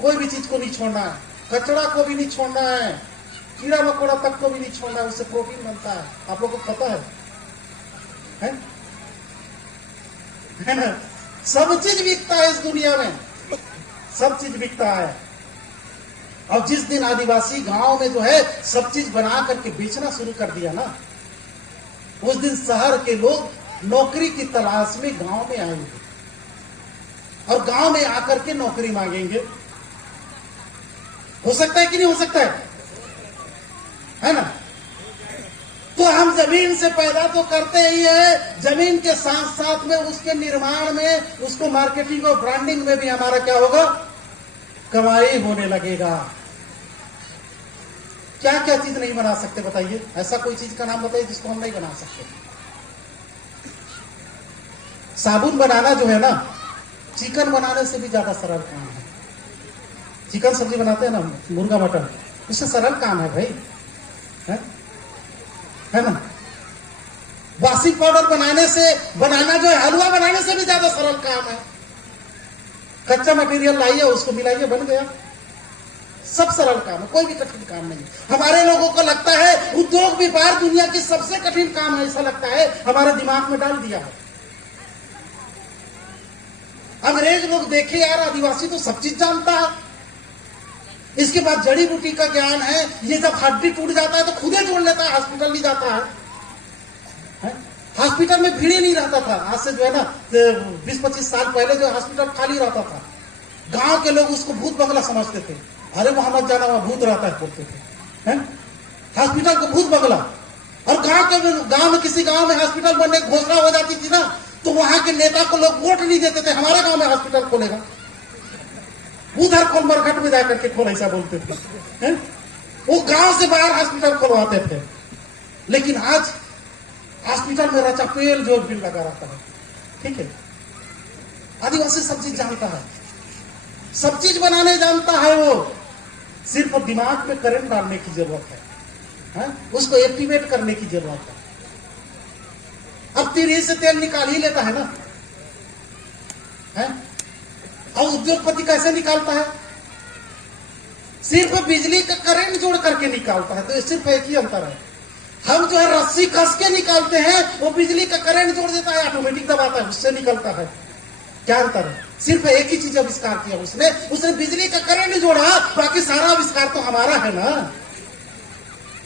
कोई भी चीज को नहीं छोड़ना है, कचरा को भी नहीं छोड़ना है, कीड़ा मकोड़ा तक को भी नहीं छोड़ना है। उससे प्रोटीन बनता है, आप लोगों को पता है ना? सब चीज बिकता है इस दुनिया में, सब चीज बिकता है। और जिस दिन आदिवासी गांव में जो है सब चीज बना करके बेचना शुरू कर दिया ना, उस दिन शहर के लोग नौकरी की तलाश में गांव में आएंगे और गांव में आकर के नौकरी मांगेंगे। हो सकता है कि नहीं हो सकता है ना? तो हम जमीन से पैदा तो करते ही है, जमीन के साथ साथ में उसके निर्माण में, उसको मार्केटिंग और ब्रांडिंग में भी हमारा क्या होगा? कमाई होने लगेगा। क्या क्या चीज नहीं बना सकते बताइए? ऐसा कोई चीज का नाम बताइए जिसको हम नहीं बना सकते। साबुन बनाना जो है ना, चिकन बनाने से भी ज्यादा सरल काम है। चिकन सब्जी बनाते हैं ना, मुर्गा मटन, उससे सरल काम है भाई, है ना? वाशिंग पाउडर बनाना जो है, हलवा बनाने से भी ज्यादा सरल काम है। कच्चा मटेरियल लाइए, उसको मिलाइए, बन गया। सब सरल काम है, कोई भी कठिन काम नहीं। हमारे लोगों को लगता है उद्योग व्यापार दुनिया की सबसे कठिन काम है, ऐसा लगता है, हमारे दिमाग में डाल दिया है। अंग्रेज लोग देखे यार, आदिवासी तो सब चीज जानता है। इसके बाद जड़ी बूटी का ज्ञान है, ये जब हड्डी टूट जाता है तो खुद ही जोड़ लेता है, हॉस्पिटल नहीं जाता है। हॉस्पिटल में भीड़ ही नहीं रहता था। आज से जो है ना 20-25 साल पहले जो हॉस्पिटल खाली रहता था, गांव के लोग उसको भूत बंगला समझते थे। अरे वहां मत जाना, वहां भूत रहता है बोलते थे। हॉस्पिटल को भूत बंगला। और गांव में किसी गांव में हॉस्पिटल बनने की घोषणा हो जाती थी ना, तो वहां के नेता को लोग वोट नहीं देते थे, हमारे गांव में हॉस्पिटल खोलेगा, उधर खोल मरघट में जाकर के खोल, ऐसा बोलते थे। वो गांव से बाहर हॉस्पिटल खुलवाते थे। लेकिन आज हॉस्पिटल में रचापेल जोर भी लगा रहता है। ठीक है, आदिवासी सब चीज जानता है, सब चीज बनाने जानता है। वो सिर्फ दिमाग में करंट डालने की जरूरत है, उसको एक्टिवेट करने की जरूरत है। अब तिरही से तेल निकाल ही लेता है ना, है? और उद्योगपति कैसे निकालता है? सिर्फ बिजली का करंट जोड़ करके निकालता है। तो सिर्फ एक ही अंतर है, हम जो है रस्सी कस के निकालते हैं, वो बिजली का करंट जोड़ देता है, ऑटोमेटिक दबाता है, उससे निकलता है। क्या अंतर है? सिर्फ एक ही चीज आविष्कार किया उसने बिजली का करंट जोड़ा, बाकी सारा आविष्कार तो हमारा है ना।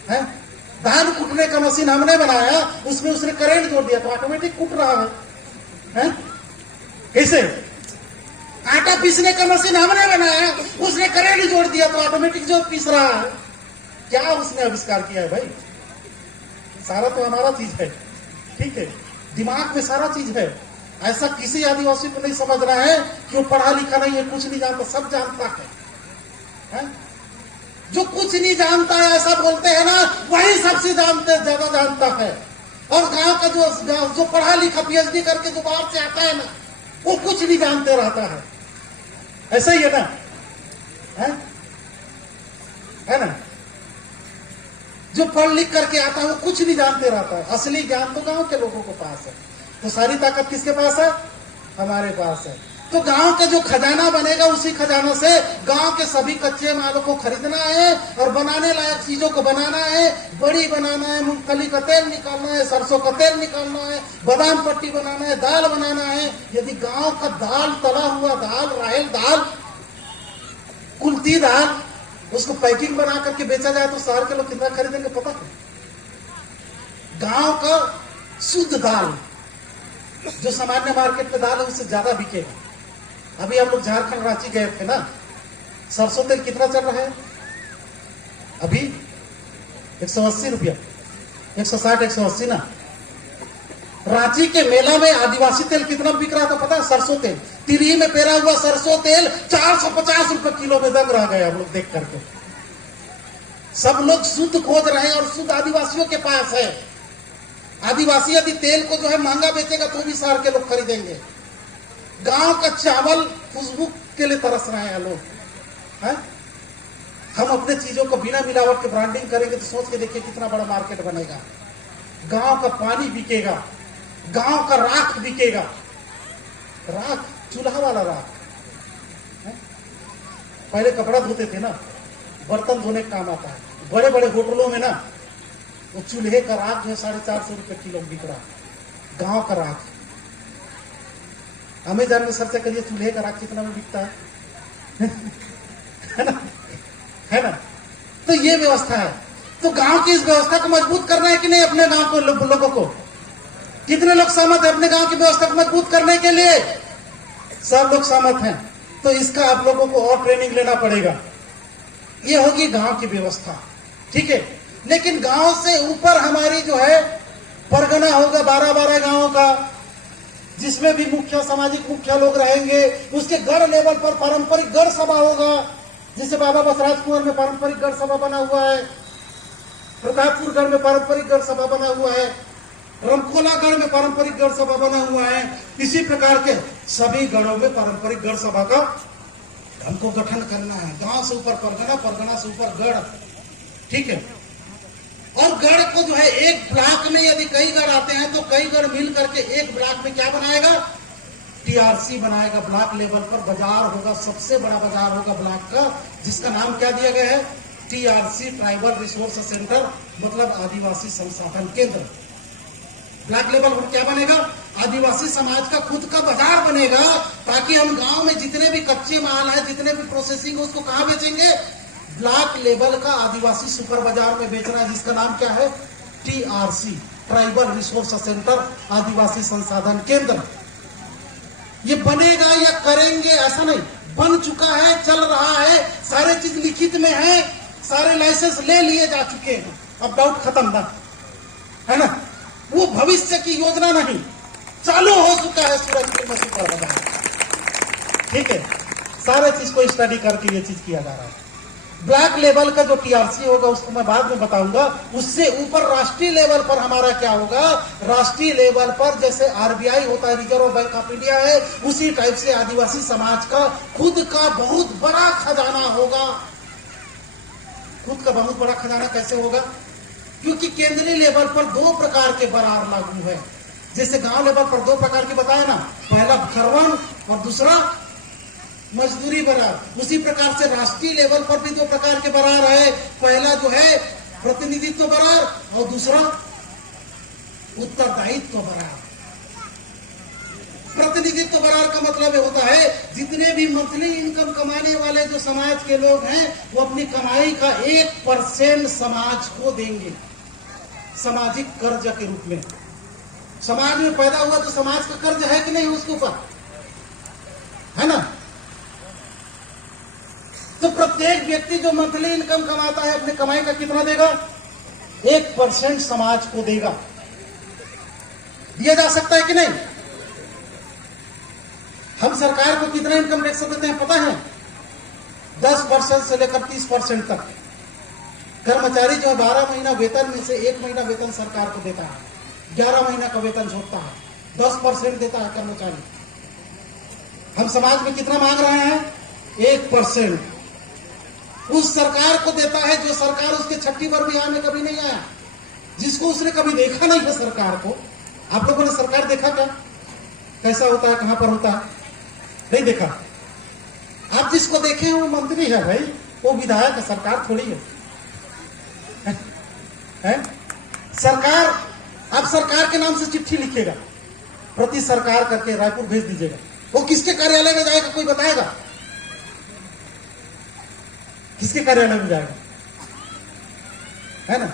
है? धान कूटने का मशीन हमने बनाया, उसमें उसने करंट जोड़ दिया तो ऑटोमेटिक कूट रहा है। कैसे? आटा पीसने का मशीन हमने बनाया, उसने करंट जोड़ दिया तो ऑटोमेटिक जो पीस रहा है। क्या उसने आविष्कार किया है भाई? सारा तो हमारा चीज है। ठीक है, दिमाग में सारा चीज है। ऐसा किसी आदिवासी को नहीं समझना है कि वो पढ़ा लिखा नहीं है, कुछ नहीं जानता, सब जानता है। जो कुछ नहीं जानता है ऐसा बोलते हैं ना, वही सबसे ज्यादा जानता है। और गांव का जो पढ़ा लिखा पीएचडी करके जो बाहर से आता है ना, वो कुछ नहीं जानते रहता है। ऐसा ही है ना, है ना? जो पढ़ लिख करके आता है वो कुछ नहीं जानते रहता है। असली ज्ञान तो गांव के लोगों के पास है। तो सारी ताकत किसके पास है? हमारे पास है। तो गांव का जो खजाना बनेगा, उसी खजाना से गांव के सभी कच्चे मालों को खरीदना है और बनाने लायक चीजों को बनाना है। बड़ी बनाना है, मूंगफली का तेल निकालना है, सरसों का तेल निकालना है, बादाम पट्टी बनाना है, दाल बनाना है। यदि गांव का दाल, तला हुआ दाल, राहेल दाल, कुल्थी दाल, उसको पैकिंग बना करके बेचा जाए तो शहर के लोग कितना खरीदेंगे पता है? गांव का शुद्ध दाल जो सामान्य मार्केट में दाल है उससे ज्यादा बिकेगा। अभी हम लोग झारखंड रांची गए थे ना, सरसों तेल कितना चल रहा है अभी? 180 रुपया, 160, 180 ना। रांची के मेला में आदिवासी तेल कितना बिक रहा था पता है? सरसों तेल, तिरही में पेरा हुआ सरसों तेल 450 रुपए किलो में दंग रह गए हम लोग देख करके। सब लोग शुद्ध खोज रहे हैं और शुद्ध आदिवासियों के पास है। आदिवासी यदि तेल को जो है महंगा बेचेगा तो भी शहर के लोग खरीदेंगे। गांव का चावल खुशबू के लिए तरस रहे हैं लोग। हम अपने चीजों को बिना मिलावट के ब्रांडिंग करेंगे तो सोच के देखिए कितना बड़ा मार्केट बनेगा। गांव का पानी बिकेगा, गांव का राख बिकेगा। राख, चूल्हा वाला राख। पहले कपड़ा धोते थे ना, बर्तन धोने का काम आता है। बड़े बड़े होटलों में ना वो चूल्हे का राख जो है 450 रुपए किलो बिक रहा। गांव का राख। अमेज़न में सर्च करिए चूल्हे का राख कितना में बिकता है। है ना? तो ये व्यवस्था है। तो गांव की इस व्यवस्था को मजबूत करना है कि नहीं अपने गांव को, लोगों को? कितने लोग सहमत है अपने गांव की व्यवस्था को मजबूत करने के लिए? सब लोग सहमत हैं। तो इसका आप लोगों को और ट्रेनिंग लेना पड़ेगा। ये होगी गांव की व्यवस्था। ठीक है, लेकिन गांव से ऊपर हमारी जो है परगना होगा 12-12 गांवों का, जिसमें भी मुखिया, सामाजिक मुखिया लोग रहेंगे। उसके गढ़ लेवल पर पारंपरिक गढ़ सभा होगा, जिसे बाबा बसराज कुंवर में पारंपरिक गढ़ सभा बना हुआ है, प्रतापपुर गढ़ में पारंपरिक गढ़ सभा बना हुआ है, रमकोला गढ़ में पारंपरिक गढ़ सभा बना हुआ है। इसी प्रकार के सभी गढ़ों में पारंपरिक गढ़ सभा का हमको गठन करना है। गांव से ऊपर परगना, परगना से ऊपर गढ़। ठीक है, और गढ़ को जो है एक ब्लॉक में यदि कई गढ़ आते हैं तो कई गढ़ मिल करके एक ब्लॉक में क्या बनाएगा? टीआरसी बनाएगा ब्लॉक लेवल पर, बाजार होगा, सबसे बड़ा बाजार होगा ब्लॉक का, जिसका नाम क्या दिया गया है? टीआरसी, ट्राइबल रिसोर्स सेंटर, मतलब आदिवासी संसाधन केंद्र। ब्लॉक लेवल पर क्या बनेगा? आदिवासी समाज का खुद का बाजार बनेगा, ताकि हम गांव में जितने भी कच्चे माल है, जितने भी प्रोसेसिंग है, उसको कहां बेचेंगे? ब्लॉक लेवल का आदिवासी सुपर बाजार में बेच रहा है, जिसका नाम क्या है? टीआरसी, ट्राइबल रिसोर्स सेंटर, आदिवासी संसाधन केंद्र। ये बनेगा या करेंगे ऐसा नहीं, बन चुका है, चल रहा है, सारे चीज लिखित में है, सारे लाइसेंस ले लिए जा चुके हैं, अब डाउट खत्म ना, है ना? वो भविष्य की योजना नहीं, चालू हो चुका है सूरजपुर में सुपर बाजार। ठीक है, सारे चीज को स्टडी करके ये चीज किया जा रहा है। ब्लॉक लेवल का जो टीआरसी होगा उसको मैं बाद में बताऊंगा। उससे ऊपर राष्ट्रीय लेवल पर हमारा क्या होगा? राष्ट्रीय लेवल पर जैसे आरबीआई होता है, रिजर्व बैंक ऑफ इंडिया है, उसी टाइप से आदिवासी समाज का खुद का बहुत बड़ा खजाना होगा। खुद का बहुत बड़ा खजाना कैसे होगा? क्योंकि केंद्रीय लेवल पर दो प्रकार के बरार लागू है। जैसे गांव लेवल पर दो प्रकार के बताए ना, पहला खरवन और दूसरा मजदूरी बरार। उसी प्रकार से राष्ट्रीय लेवल पर भी दो प्रकार के बरार है, पहला जो है प्रतिनिधित्व बरार और दूसरा उत्तरदायित्व बरार। प्रतिनिधित्व बरार का मतलब ये होता है जितने भी मंथली इनकम कमाने वाले जो समाज के लोग हैं, वो अपनी कमाई का 1% समाज को देंगे, सामाजिक कर्ज के रूप में। समाज में पैदा हुआ तो समाज का कर्ज है कि नहीं उसके ऊपर, है ना? तो प्रत्येक व्यक्ति जो मंथली इनकम कमाता है, अपने कमाई का कितना देगा? 1% समाज को देगा। दिया जा सकता है कि नहीं? हम सरकार को कितना इनकम टैक्स देते हैं पता है? 10% से लेकर 30% तक। कर्मचारी जो 12 महीना वेतन में से 1 महीना वेतन सरकार को देता है, 11 महीना का वेतन छोड़ता है, 10% देता है कर्मचारी। हम समाज में कितना मांग रहे हैं? 1%। उस सरकार को देता है जो सरकार उसके छठी वर्गीय में कभी नहीं आया, जिसको उसने कभी देखा नहीं है सरकार को। आप लोगों ने सरकार देखा क्या? कैसा होता है, कहां पर होता है? नहीं देखा। आप जिसको देखे हैं वो मंत्री है भाई, वो विधायक है, सरकार थोड़ी है? सरकार, आप सरकार के नाम से चिट्ठी लिखिएगा, प्रति सरकार करके रायपुर भेज दीजिएगा, वो किसके कार्यालय में जाएगा कोई बताएगा? किसके कार्यालय में जाएगा, है ना?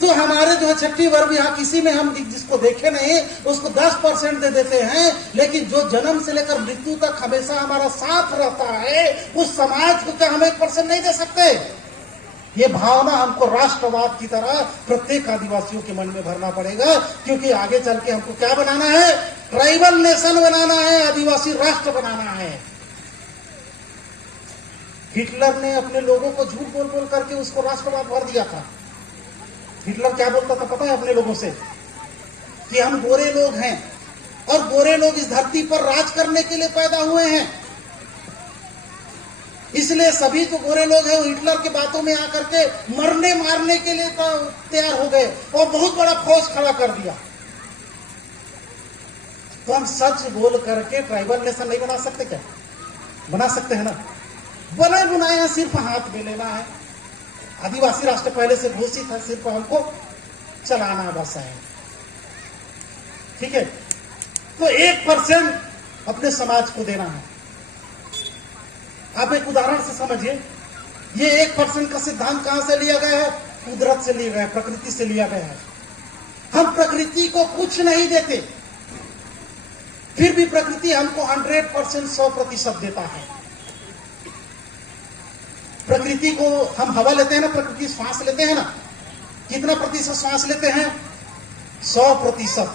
तो हमारे जो है छठी वर्ग यहाँ किसी में हम जिसको देखे नहीं उसको 10% दे देते हैं, लेकिन जो जन्म से लेकर मृत्यु तक हमेशा हमारा साथ रहता है, उस समाज को क्या हम 1% नहीं दे सकते? ये भावना हमको राष्ट्रवाद की तरह प्रत्येक आदिवासियों के मन में भरना पड़ेगा, क्योंकि आगे चल के हमको क्या बनाना है? ट्राइबल नेशन बनाना है, आदिवासी राष्ट्र बनाना है। हिटलर ने अपने लोगों को झूठ बोल बोल करके उसको राष्ट्रवाद भर दिया था। हिटलर क्या बोलता था पता है अपने लोगों से? कि हम गोरे लोग हैं और गोरे लोग इस धरती पर राज करने के लिए पैदा हुए हैं, इसलिए सभी जो गोरे लोग हैं वो हिटलर की बातों में आकर के मरने मारने के लिए तैयार हो गए और बहुत बड़ा फौज खड़ा कर दिया। तो हम सच बोल करके ट्राइबल नेशन नहीं बना सकते क्या? बना सकते हैं ना? बने बुनाया सिर्फ हाथ में लेना है। आदिवासी राष्ट्र पहले से घोषित है, सिर्फ हमको चलाना बस है। ठीक है, तो 1% अपने समाज को देना है। आप एक उदाहरण से समझिए, ये 1% का सिद्धांत कहां से लिया गया है? कुदरत से लिया गया है, प्रकृति से लिया गया है। हम प्रकृति को कुछ नहीं देते, फिर भी प्रकृति हमको 100%, 100% देता है। प्रकृति को हम हवा लेते हैं ना, प्रकृति श्वास लेते हैं ना, कितना प्रतिशत श्वास लेते हैं? 100%।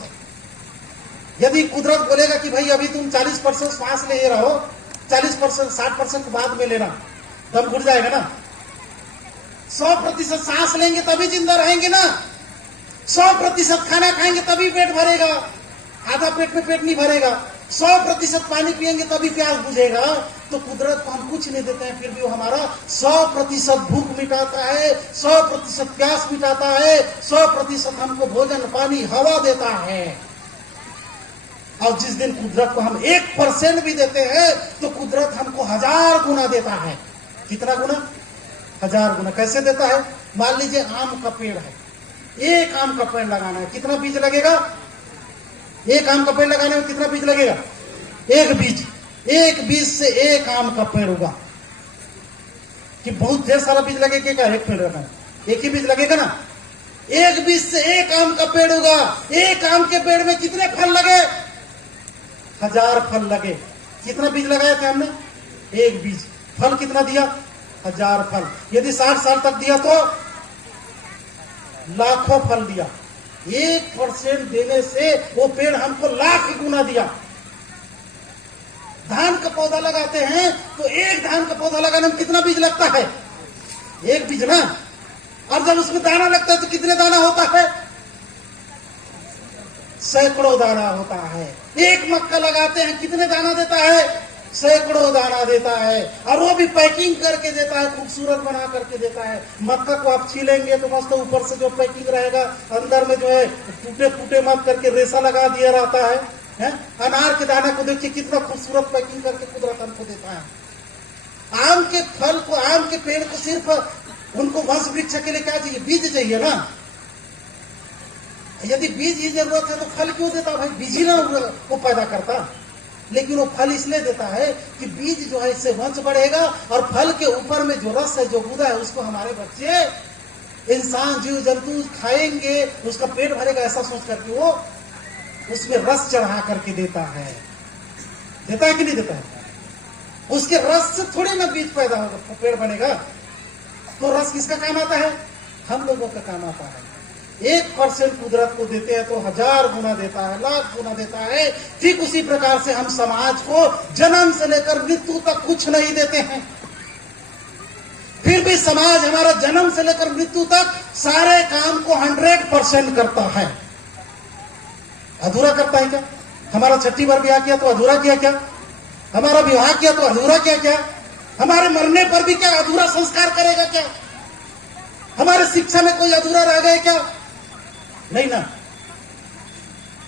यदि कुदरत बोलेगा कि भाई अभी तुम 40% श्वास ले रहो, 40%, 60% बाद में लेना, दम घुट जाएगा ना। 100% सांस लेंगे तभी जिंदा रहेंगे ना। 100% खाना खाएंगे तभी पेट भरेगा, आधा पेट में पेट नहीं भरेगा। 100% पानी पिएंगे तभी प्यास बुझेगा। तो कुदरत को हम कुछ नहीं देते हैं, फिर भी वो हमारा 100% भूख मिटाता है, 100% प्यास मिटाता है, 100% हमको भोजन पानी हवा देता है। और जिस दिन कुदरत को हम 1% भी देते हैं तो कुदरत हमको 1000 गुना देता है। कितना गुना? 1000 गुना। कैसे देता है? मान लीजिए आम का पेड़ है, एक आम का पेड़ लगाना है, कितना बीज लगेगा? एक आम का पेड़ लगाने में कितना बीज लगेगा? एक बीज। एक बीज से एक आम का पेड़ होगा कि बहुत ढेर सारा बीज लगेगा क्या? एक पेड़ लगाना, एक ही बीज लगेगा ना। एक बीज से एक आम का पेड़ होगा। एक आम के पेड़ में कितने फल लगे? 1000 फल लगे। कितना बीज लगाया था हमने? एक बीज। फल कितना दिया? 1000 फल। यदि 60 साल तक दिया तो लाखों फल दिया। 1% देने से वो पेड़ हमको लाख गुना दिया। धान का पौधा लगाते हैं तो एक धान का पौधा लगाने में कितना बीज लगता है? एक बीज ना। और जब उसमें दाना लगता है तो कितने दाना होता है? सैकड़ों दाना होता है। एक मक्का लगाते हैं, कितने दाना देता है? सैकड़ों दाना देता है। और वो भी पैकिंग करके देता है, खूबसूरत बना करके देता है। मक्का को आप छीलेंगे तो मस्त ऊपर से जो पैकिंग रहेगा, अंदर में जो है टूटे फूटे मत करके रेसा लगा दिया रहता है। अनार के दाना को देखिए कितना खूबसूरत पैकिंग करके कुदरत हमको देता है। आम के फल को, आम के पेड़ को सिर्फ उनको वंश वृक्ष के लिए क्या चाहिए? बीज चाहिए ना। यदि बीज ही जरूरत है तो फल क्यों देता भाई? बीज ही ना वो पैदा करता। लेकिन वो फल इसलिए देता है कि बीज जो है इससे वंश बढ़ेगा और फल के ऊपर में जो रस है, जो गुदा है, उसको हमारे बच्चे, इंसान, जीव जंतु खाएंगे, उसका पेट भरेगा, ऐसा सोच करके वो उसमें रस चढ़ा करके देता है। देता है कि नहीं देता है? उसके रस से थोड़ी ना बीज पैदा होगा, पेड़ बनेगा। तो रस किसका काम आता है? हम लोगों का काम आता है। 1% कुदरत को देते हैं तो 1000 गुना देता है, लाख गुना देता है। ठीक उसी प्रकार से हम समाज को जन्म से लेकर मृत्यु तक कुछ नहीं देते हैं, फिर भी समाज हमारा जन्म से लेकर मृत्यु तक सारे काम को 100% करता है। अधूरा करता है क्या? हमारा छठी बार ब्याह किया तो अधूरा किया क्या? हमारा विवाह किया तो अधूरा किया क्या? हमारे मरने पर भी क्या अधूरा संस्कार करेगा क्या? हमारे शिक्षा में कोई अधूरा रह गए क्या? नहीं ना।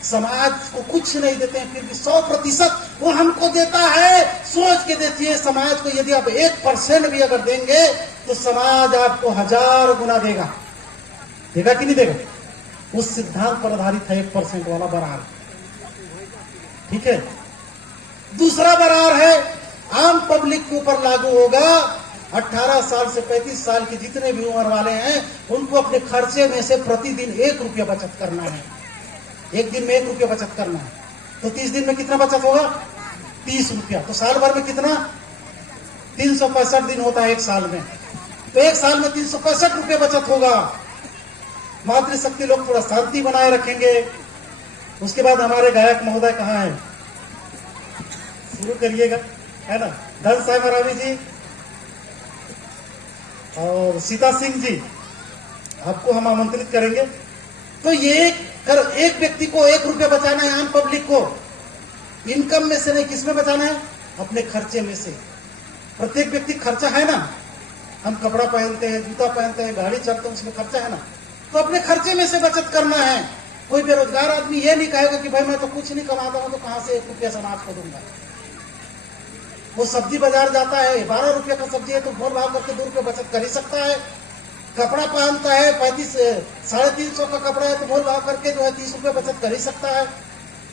समाज को कुछ नहीं देते हैं, फिर भी 100% वो हमको देता है। सोच के देखिए, समाज को यदि आप 1% भी अगर देंगे तो समाज आपको 1000 गुना देगा। देगा कि नहीं देगा? उस सिद्धांत पर आधारित है 1% वाला बरार। ठीक है। दूसरा बरार है आम पब्लिक के ऊपर लागू होगा। 18 साल से 35 साल के जितने भी उम्र वाले हैं उनको अपने खर्चे में से प्रतिदिन 1 रुपया बचत करना है। एक दिन में 1 रुपया बचत करना है तो 30 दिन में कितना बचत होगा? 30 रुपया। तो साल भर में कितना? 365 दिन होता है एक साल में। तो एक साल में 365 रुपये बचत होगा। मातृशक्ति लोग थोड़ा शांति बनाए रखेंगे। उसके बाद हमारे गायक महोदय कहाँ है? शुरू करिएगा, है ना। धन साहब रावी जी और सीता सिंह जी, आपको हम आमंत्रित करेंगे। तो ये एक व्यक्ति को 1 रुपया बचाना है, आम पब्लिक को। इनकम में से नहीं, किसमें बचाना है? अपने खर्चे में से। प्रत्येक व्यक्ति खर्चा है ना। हम कपड़ा पहनते हैं, जूता पहनते हैं, गाड़ी चलते हैं, उसमें खर्चा है ना। तो अपने खर्चे में से बचत करना है। कोई बेरोजगार आदमी ये नहीं कहेगा कि भाई मैं तो कुछ नहीं कमाता हूं तो कहां से 1 रुपया समाज को दूंगा। वो सब्जी बाजार जाता है, 12 रुपये का सब्जी है तो मोल भाव करके 2 रुपये बचत कर ही सकता है। कपड़ा पहनता है, 350 का कपड़ा है तो मोल भाव करके जो है 30 रुपये बचत कर ही सकता है।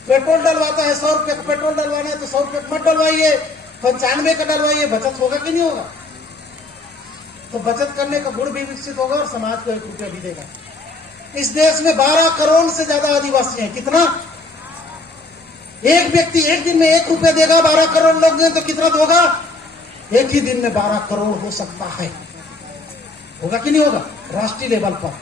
पेट्रोल डलवाता है, 100 रुपये का पेट्रोल डलवाना है तो 100 रुपये मत डलवाइए, 95 का डलवाइए। बचत होगा कि नहीं होगा? तो बचत करने का गुण भी विकसित होगा और समाज को 1 रुपया भी देगा। इस देश में 12 करोड़ से ज्यादा आदिवासी हैं। कितना? एक व्यक्ति एक दिन में 1 रुपया देगा, 12 करोड़ लोग दें तो कितना होगा? एक ही दिन में 12 करोड़ हो सकता है। होगा कि नहीं होगा? राष्ट्रीय लेवल पर।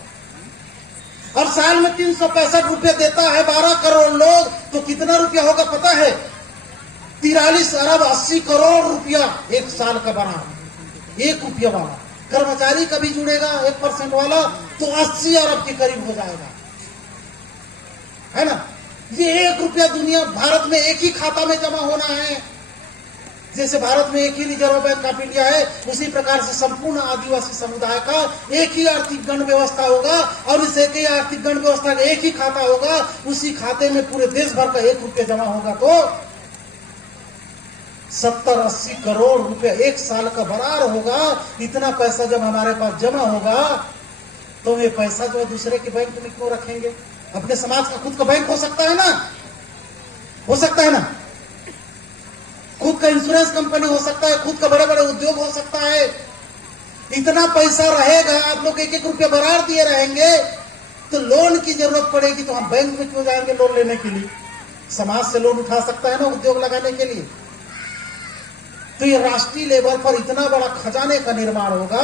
और साल में 365 रुपया देता है 12 करोड़ लोग, तो कितना रुपया होगा पता है? 43 अरब 80 करोड़ रुपया एक साल का बना। 1 रुपया वाला कर्मचारी का भी जुड़ेगा 1% वाला तो 80 अरब के करीब हो जाएगा, है ना। ये 1 रुपया दुनिया भारत में एक ही खाता में जमा होना है। जैसे भारत में एक ही रिजर्व बैंक ऑफ इंडिया है, उसी प्रकार से संपूर्ण आदिवासी समुदाय का एक ही आर्थिक गण व्यवस्था होगा और इस एक ही आर्थिक गण व्यवस्था का एक ही खाता होगा। उसी खाते में पूरे देश भर का 1 रुपया जमा होगा तो 70-80 करोड़ रुपया 1 साल का बराबर होगा। इतना पैसा जब हमारे पास जमा होगा तो ये पैसा जो है दूसरे के बैंक में क्यों रखेंगे? अपने समाज का खुद का बैंक हो सकता है ना, हो सकता है ना, खुद का इंश्योरेंस कंपनी हो सकता है, खुद का बड़े बड़े उद्योग हो सकता है। इतना पैसा रहेगा, आप लोग 1-1 रुपया बराबर दिए रहेंगे तो लोन की जरूरत पड़ेगी तो हम बैंक में क्यों जाएंगे लोन लेने के लिए? समाज से लोन उठा सकता है ना उद्योग लगाने के लिए। तो ये राष्ट्रीय लेवल पर इतना बड़ा खजाने का निर्माण होगा।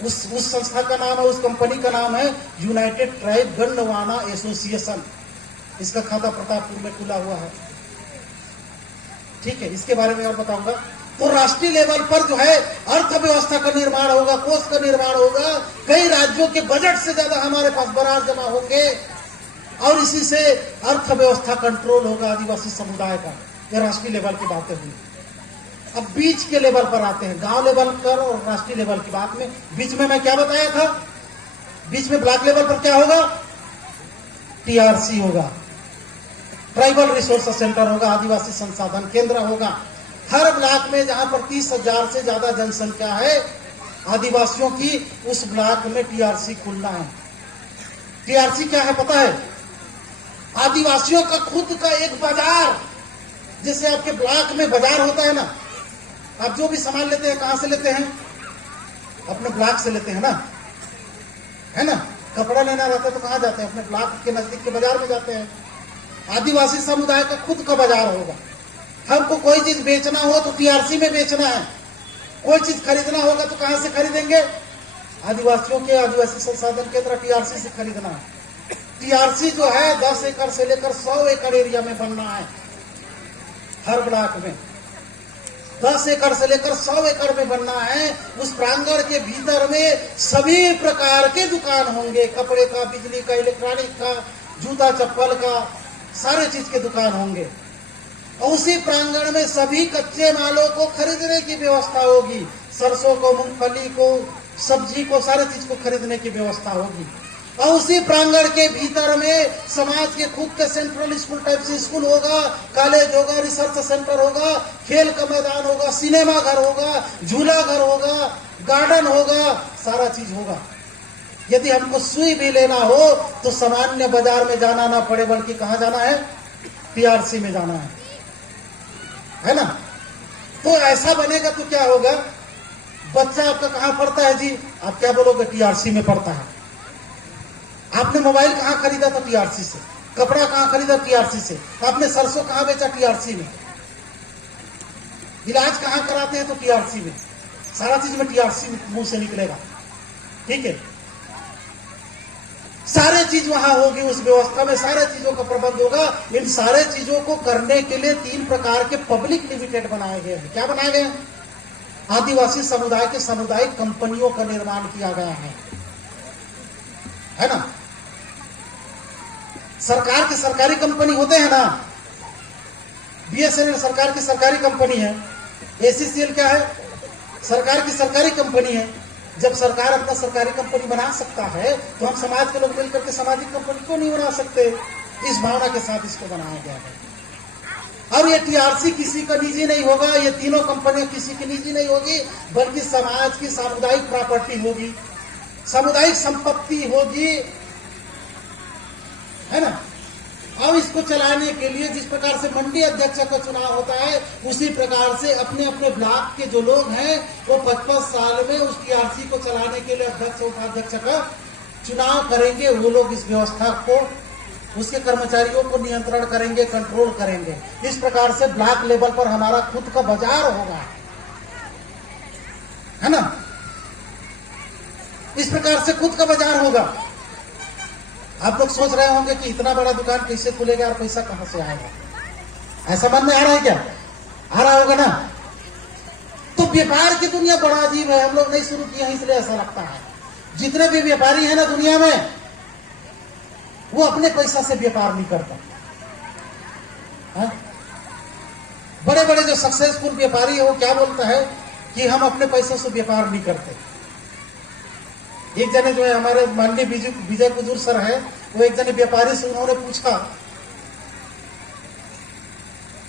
उस संस्था का नाम है, उस कंपनी का नाम है यूनाइटेड ट्राइब गंडवाना एसोसिएशन। इसका खाता प्रतापपुर में खुला हुआ है। ठीक है, इसके बारे में और बताऊंगा। तो राष्ट्रीय लेवल पर जो है अर्थव्यवस्था का निर्माण होगा, कोष का निर्माण होगा, कई राज्यों के बजट से ज्यादा हमारे पास बराबर जमा होंगे और इसी से अर्थव्यवस्था कंट्रोल होगा आदिवासी समुदाय का। ये राष्ट्रीय लेवल की बातें हुई। अब बीच के लेवल पर आते हैं, गांव लेवल पर और राष्ट्रीय लेवल की बात में। बीच में मैं क्या बताया था? बीच में ब्लॉक लेवल पर क्या होगा? टीआरसी होगा, ट्राइबल रिसोर्स सेंटर होगा, आदिवासी संसाधन केंद्र होगा। हर ब्लॉक में जहां पर 30,000 से ज्यादा जनसंख्या है आदिवासियों की, उस ब्लॉक में टीआरसी खुलना है। टीआरसी क्या है पता है? आदिवासियों का खुद का एक बाजार। जैसे आपके ब्लॉक में बाजार होता है ना, आप जो भी सामान लेते हैं कहां से लेते हैं? अपने ब्लॉक से लेते हैं ना, है ना। कपड़ा लेना रहता है तो कहां जाते हैं? अपने ब्लॉक के नजदीक के बाजार में जाते हैं। आदिवासी समुदाय का खुद का बाजार होगा। हमको कोई चीज बेचना हो तो टीआरसी में बेचना है, कोई चीज खरीदना होगा तो कहां से खरीदेंगे? आदिवासियों के आदिवासी संसाधन केंद्र टीआरसी से खरीदना है। टीआरसी जो है 10 एकड़ से लेकर 100 एकड़ एरिया में बनना है। हर ब्लॉक में 10 एकड़ से लेकर 100 एकड़ में बनना है। उस प्रांगण के भीतर में सभी प्रकार के दुकान होंगे, कपड़े का, बिजली का, इलेक्ट्रॉनिक का, जूता चप्पल का, सारे चीज के दुकान होंगे। और उसी प्रांगण में सभी कच्चे मालों को खरीदने की व्यवस्था होगी। सरसों को, मूंगफली को, सब्जी को, सारे चीज को खरीदने की व्यवस्था होगी। और उसी प्रांगण के भीतर में समाज के खुद के सेंट्रल स्कूल टाइप से स्कूल होगा, कॉलेज होगा, रिसर्च सेंटर होगा, खेल का मैदान होगा, सिनेमा घर होगा, झूला घर होगा, गार्डन होगा, सारा चीज होगा। यदि हमको सुई भी लेना हो तो सामान्य बाजार में जाना ना पड़े, बल्कि कहां जाना है? टीआरसी में जाना है ना। तो ऐसा बनेगा तो क्या होगा? बच्चा आपका कहां पढ़ता है जी? आप क्या बोलोगे? टीआरसी में पढ़ता है। आपने मोबाइल कहां खरीदा? तो टीआरसी से। कपड़ा कहां खरीदा? टीआरसी से। आपने सरसों कहां बेचा? टीआरसी में। इलाज कहां कराते हैं? तो टीआरसी में। सारा चीज में टीआरसी मुंह से निकलेगा। ठीक है, सारे चीज वहां होगी, उस व्यवस्था में सारे चीजों का प्रबंध होगा। इन सारे चीजों को करने के लिए 3 प्रकार के पब्लिक लिमिटेड बनाए गए हैं। क्या बनाए गए हैं? आदिवासी समुदाय के सामुदायिक कंपनियों का निर्माण किया गया है ना। सरकार के सरकारी कंपनी होते हैं ना, बीएसएनएल सरकार की सरकारी कंपनी है, एसीसीएल क्या है? सरकार की सरकारी कंपनी है। जब सरकार अपना सरकारी कंपनी बना सकता है तो हम समाज के लोग मिलकर के सामाजिक कंपनी क्यों नहीं बना सकते? इस भावना के साथ इसको बनाया गया है। और ये टीआरसी किसी का निजी नहीं होगा, ये तीनों कंपनियां किसी की निजी नहीं होगी, बल्कि समाज की सामुदायिक प्रॉपर्टी होगी, सामुदायिक संपत्ति होगी, है ना। अब इसको चलाने के लिए जिस प्रकार से मंडी अध्यक्ष का चुनाव होता है, उसी प्रकार से अपने अपने ब्लॉक के जो लोग हैं वो 55 साल में उस टीआरसी को चलाने के लिए अध्यक्ष उपाध्यक्ष का चुनाव करेंगे। वो लोग इस व्यवस्था को, उसके कर्मचारियों को नियंत्रण करेंगे, कंट्रोल करेंगे। इस प्रकार से ब्लॉक लेवल पर हमारा खुद का बाजार होगा, है ना। इस प्रकार से खुद का बाजार होगा। आप लोग सोच रहे होंगे कि इतना बड़ा दुकान कैसे खुलेगा और पैसा कहां से आएगा? ऐसा मन में आ रहा है क्या? आ रहा होगा ना। तो व्यापार की दुनिया बड़ा अजीब है, हम लोग नहीं शुरू किया इसलिए ऐसा लगता है। जितने भी व्यापारी हैं ना दुनिया में, वो अपने पैसा से व्यापार नहीं करता है। बड़े बड़े जो सक्सेसफुल व्यापारी है वो क्या बोलता है कि हम अपने पैसों से व्यापार नहीं करते। एक जने जो है हमारे माननीय विजय कुजूर सर है, वो एक जने व्यापारी से उन्होंने पूछा,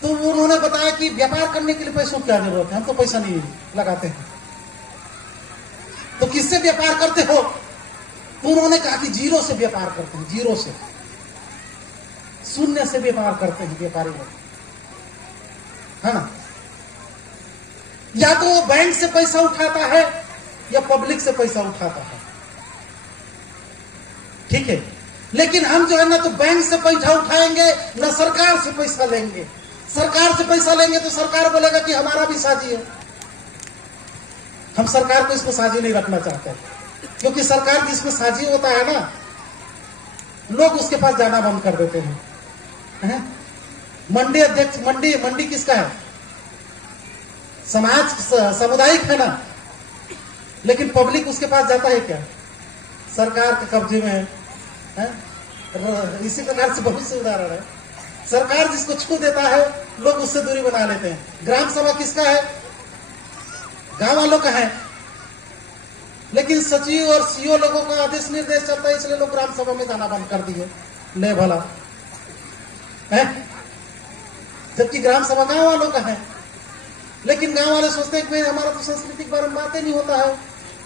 तो उन्होंने बताया कि व्यापार करने के लिए पैसों की क्या जरूरत है, हम तो पैसा नहीं लगाते हैं। तो किससे व्यापार करते हो? तो उन्होंने कहा कि जीरो से व्यापार करते हैं, जीरो से, शून्य से व्यापार करते हैं व्यापारी लोग, है ना। या तो वो बैंक से पैसा उठाता है या पब्लिक से पैसा उठाता है, ठीक है। लेकिन हम जो है ना तो बैंक से पैसा उठाएंगे ना सरकार से पैसा लेंगे। सरकार से पैसा लेंगे तो सरकार बोलेगा कि हमारा भी साझी है। हम सरकार को इसमें साझी नहीं रखना चाहते, क्योंकि सरकार जिसमें साझी होता है ना, लोग उसके पास जाना बंद कर देते हैं। मंडी अध्यक्ष, मंडी किसका है? समाज सामुदायिक है ना, लेकिन पब्लिक उसके पास जाता है क्या? सरकार के कब्जे में है। इसी प्रकार से बहुत से उदाहरण है। सरकार जिसको छू देता है लोग उससे दूरी बना लेते हैं। ग्राम सभा किसका है? गांव वालों का है, लेकिन सचिव और सीओ लोगों का आदेश निर्देश चलता है, इसलिए लोग ग्राम सभा में जाना बंद कर दिए। ले भला है, जबकि ग्राम सभा गांव वालों का है। लेकिन गांव वाले सोचते हैं कि हमारा तो संस्कृति के बारे में बातें नहीं होता है।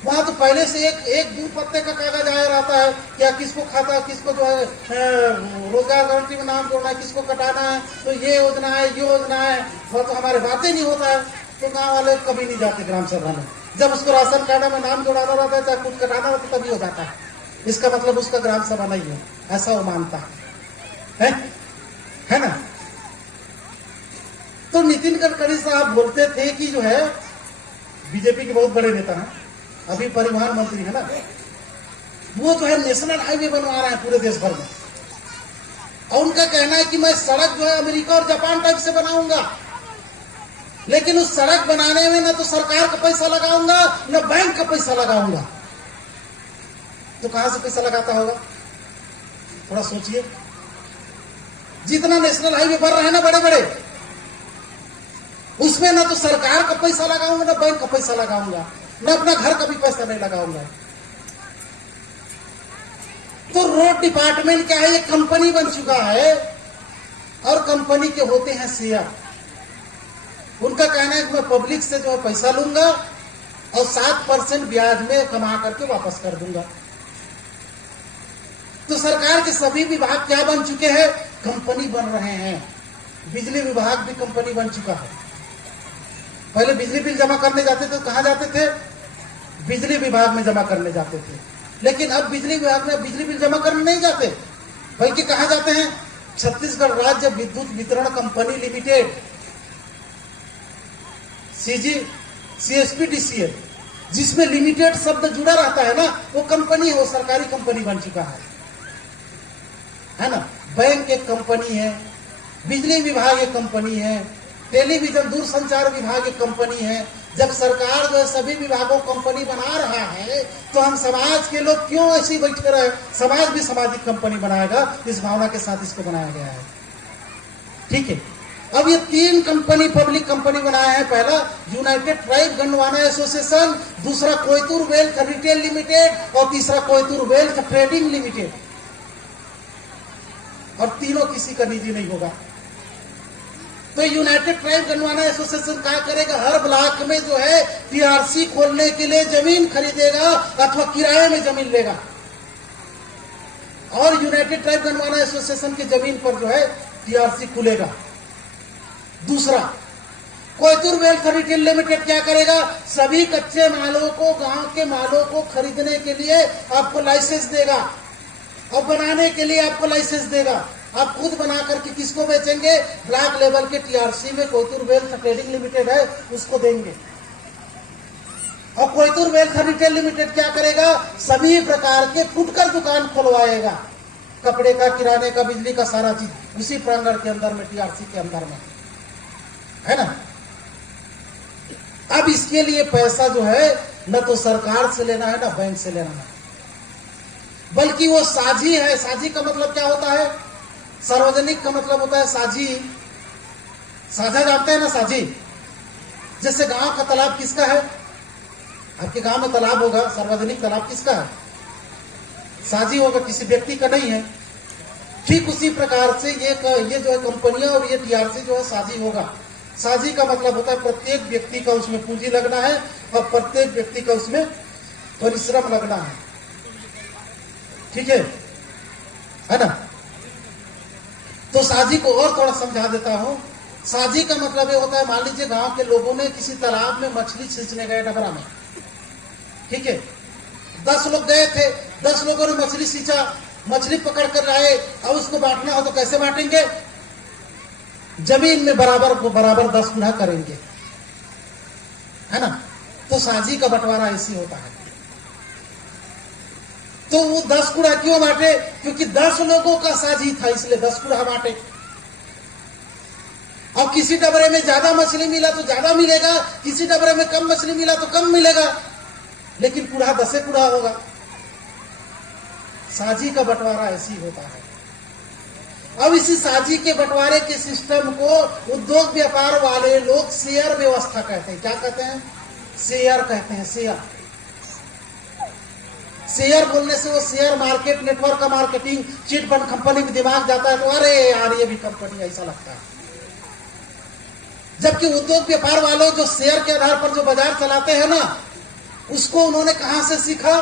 वहां तो पहले से एक दूर पत्ते का कागज आया रहता है, क्या किसको खाता, किसको जो है रोजगार गारंटी में नाम जोड़ना है, किसको कटाना है, तो ये योजना है, ये योजना है, वह तो हमारे बातें नहीं होता है। तो गांव वाले कभी नहीं जाते ग्राम सभा में। जब उसको राशन कार्ड में नाम जोड़ाना रहता है, चाहे कुछ कटाना रहता है, तभी हो जाता है। इसका मतलब उसका ग्राम सभा नहीं है, ऐसा वो मानता है ना। तो नितिन गडकरी साहब बोलते थे कि जो है बीजेपी के बहुत बड़े नेता हैं, अभी परिवहन मंत्री है ना, वो जो है नेशनल हाईवे बनवा रहे हैं पूरे देश भर में। और उनका कहना है कि मैं सड़क जो है अमेरिका और जापान टाइप से बनाऊंगा, लेकिन उस सड़क बनाने में ना तो सरकार का पैसा लगाऊंगा ना बैंक का पैसा लगाऊंगा। तो कहां से पैसा लगाता होगा? थोड़ा सोचिए। जितना नेशनल हाईवे बन रहे हैं ना बड़े बड़े, उसमें ना तो सरकार का पैसा लगाऊंगा ना बैंक का पैसा लगाऊंगा, मैं अपना घर का भी पैसा नहीं लगाऊंगा। तो रोड डिपार्टमेंट क्या है? एक कंपनी बन चुका है, और कंपनी के होते हैं शेयर। उनका कहना है कि मैं पब्लिक से जो है पैसा लूंगा और 7% ब्याज में कमा करके वापस कर दूंगा। तो सरकार के सभी विभाग क्या बन चुके हैं? कंपनी बन रहे हैं। बिजली विभाग भी कंपनी बन चुका है। पहले बिजली बिल जमा करने जाते थे, कहां जाते थे? बिजली विभाग में जमा करने जाते थे। लेकिन अब बिजली विभाग में बिजली बिल जमा करने नहीं जाते, बल्कि कहां जाते हैं? छत्तीसगढ़ राज्य विद्युत वितरण कंपनी लिमिटेड, CSPDCL, जिसमें लिमिटेड शब्द जुड़ा रहता है ना, वो कंपनी है, वो सरकारी कंपनी बन चुका है ना। बैंक एक कंपनी है, बिजली विभाग एक कंपनी है, टेलीविजन दूरसंचार विभाग एक कंपनी है। जब सरकार जो है सभी विभागों कंपनी बना रहा है, तो हम समाज के लोग क्यों ऐसे बैठे रहे? समाज भी सामाजिक कंपनी बनाएगा, इस भावना के साथ इसको बनाया गया है, ठीक है। अब ये 3 कंपनी पब्लिक कंपनी बनाया है। पहला यूनाइटेड ट्राइब गंडवाना एसोसिएशन, दूसरा कोयतुर वेल्थ रिटेल लिमिटेड और तीसरा कोयतुर वेल्थ ट्रेडिंग लिमिटेड। और तीनों किसी का निजी नहीं होगा। तो यूनाइटेड ट्राइब गंडवाना एसोसिएशन क्या करेगा? हर ब्लॉक में जो है टीआरसी खोलने के लिए जमीन खरीदेगा अथवा किराए में जमीन लेगा, और यूनाइटेड ट्राइब गंडवाना एसोसिएशन की जमीन पर जो है टीआरसी खुलेगा। दूसरा, कोयतुर वेल्थ रिटेल लिमिटेड क्या करेगा? सभी कच्चे मालों को, गांव के मालों को खरीदने के लिए आपको लाइसेंस देगा और बनाने के लिए आपको लाइसेंस देगा। आप खुद बना करके किसको बेचेंगे? ब्लॉक लेवल के टीआरसी में कोयतुर वेल्थ ट्रेडिंग लिमिटेड है, उसको देंगे। और कोयतुर वेल्थ रिटेल लिमिटेड क्या करेगा? सभी प्रकार के फुटकर दुकान खुलवाएगा, कपड़े का, किराने का, बिजली का, सारा चीज उसी प्रांगण के अंदर में, टीआरसी के अंदर में, है ना। अब इसके लिए पैसा जो है न तो सरकार से लेना है, न बैंक से लेना है, बल्कि वो साझी है। साझी का मतलब क्या होता है? सार्वजनिक का मतलब होता है साझी। साझा जानते हैं ना, साझी। जैसे गांव का तालाब किसका है? आपके गांव में तालाब होगा, सार्वजनिक तालाब किसका है? साझी होगा, किसी व्यक्ति का नहीं है। ठीक उसी प्रकार से ये जो है कंपनियां और ये टीआरसी जो है साझी होगा। साझी का मतलब होता है प्रत्येक व्यक्ति का उसमें पूंजी लगना है और प्रत्येक व्यक्ति का उसमें परिश्रम लगना है। ठीक है ना? तो साझी को और थोड़ा समझा देता हूं। साझी का मतलब ये होता है, मान लीजिए गांव के लोगों ने किसी तालाब में मछली खींचने गए, डबरा में। ठीक है, 10 लोग गए थे, 10 लोगों ने मछली खींचा, मछली पकड़ कर लाए। अब उसको बांटना हो तो कैसे बांटेंगे? जमीन में बराबर को बराबर 10 गुना करेंगे, है ना? तो साझी का बंटवारा ऐसी होता है। तो वो 10 गुना क्यों बांटे? क्योंकि 10 लोगों का साझी था, इसलिए 10 गुना बांटे। अब किसी डबरे में ज्यादा मछली मिला तो ज्यादा मिलेगा, किसी डबरे में कम मछली मिला तो कम मिलेगा, लेकिन कूड़ा 10 कूड़ा होगा। साझी का बंटवारा ऐसी होता है। अब इसी साझी के बंटवारे के सिस्टम को उद्योग व्यापार वाले लोग शेयर व्यवस्था कहते हैं। क्या कहते हैं? शेयर कहते हैं। शेयर शेयर बोलने से वो शेयर मार्केट, नेटवर्क का मार्केटिंग, चिट फंड कंपनी में दिमाग जाता है तो अरे यार ये भी कंपनी, ऐसा लगता है। जबकि उद्योग व्यापार वालों जो शेयर के आधार पर जो बाजार चलाते हैं ना, उसको उन्होंने कहां से सीखा?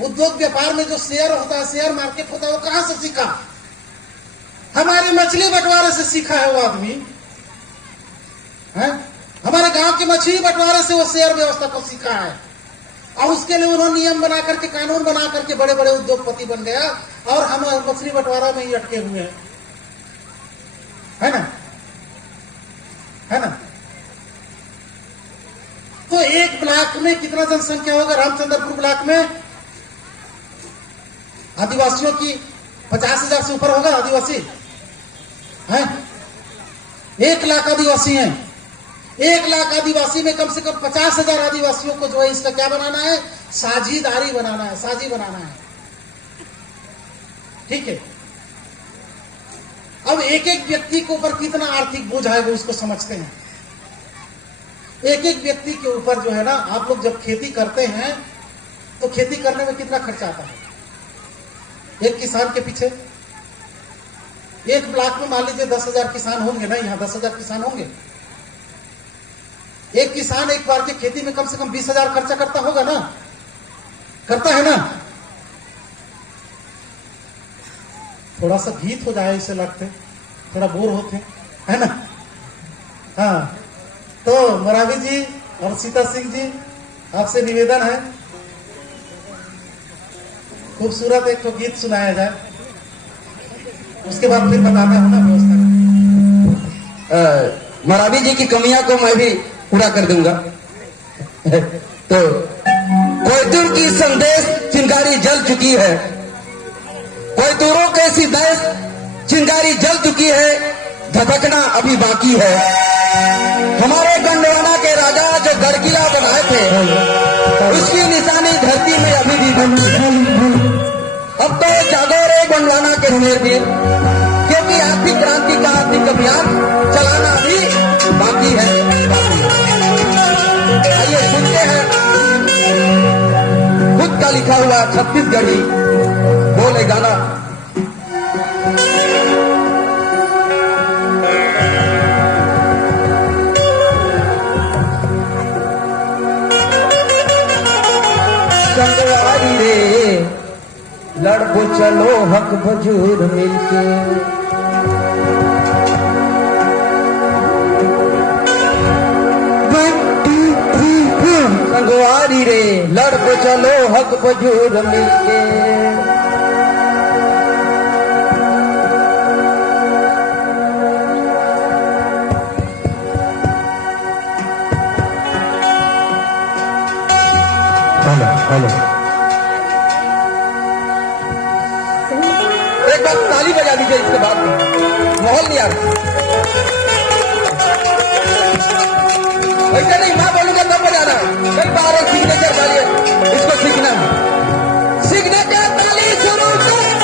उद्योग व्यापार में जो शेयर होता है, शेयर मार्केट होता है, वो कहां से सीखा? हमारे मछली बंटवारे से सीखा है वो आदमी है। हमारे गांव के मछली बंटवारे से वो शेयर व्यवस्था को सीखा है, और उसके लिए उन्होंने नियम बना करके, कानून बना करके बड़े बड़े उद्योगपति बन गया, और हम मछली बंटवारा में ही अटके हुए हैं, है ना? है ना? तो एक ब्लॉक में कितना जनसंख्या होगा? रामचंद्रपुर ब्लॉक में आदिवासियों की 50,000 से ऊपर होगा आदिवासी है। 1 लाख आदिवासी हैं। 1 लाख आदिवासी में कम से कम 50,000 आदिवासियों को जो है इसका क्या बनाना है? साझीदारी बनाना है, साझी बनाना है। ठीक है। अब एक एक व्यक्ति के ऊपर कितना आर्थिक बोझ आएगा उसको समझते हैं। एक एक व्यक्ति के ऊपर जो है ना, आप लोग जब खेती करते हैं तो खेती करने में कितना खर्चा आता है एक किसान के पीछे? एक ब्लॉक में मान लीजिए 10,000 किसान होंगे ना, यहाँ 10,000 किसान होंगे। एक किसान एक बार के खेती में कम से कम 20,000 खर्चा करता होगा ना? करता है ना? थोड़ा सा गीत हो जाए इसे लगते, थोड़ा बोर होते, है ना? हाँ, तो मोरावी जी और सीता सिंह जी, आपसे निवेदन है, खूबसूरत एक तो गीत सुनाया जाए, उसके बाद फिर बताना है ना व्यवस्था। मोरावी जी की कमियां को मैं भी पूरा कर दूंगा। तो कोयतुर की संदेश चिंगारी जल चुकी है, कोयतुरों कैसी देश चिंगारी जल चुकी है, धधकना अभी बाकी है। हमारे गंडवाना के राजा जो गड़किला बनाए थे, उसकी निशानी धरती में अभी भी बनी। अब तो जागो रे गंडवाना के शेरवीर, क्योंकि आर्थिक क्रांति का आर्थिक अभियान चलाना भी बाकी है। आइए सुनते हैं खुद का लिखा हुआ छत्तीसगढ़ी बोले गाना। संगवारी रे लड़को चलो हक भजूर मिलके, संगवारी रे लड़को चलो हक भजूर मिलके। हेलो, एक बार ताली बजा दीजिए, इसके बाद माहौल नहीं आ रहा। वैसे नहीं, मैं बोलूंगा तब बजाना है। कई बार सिग्नेचर वाले इसको सीखना है। सिग्नेचर ताली शुरू करें।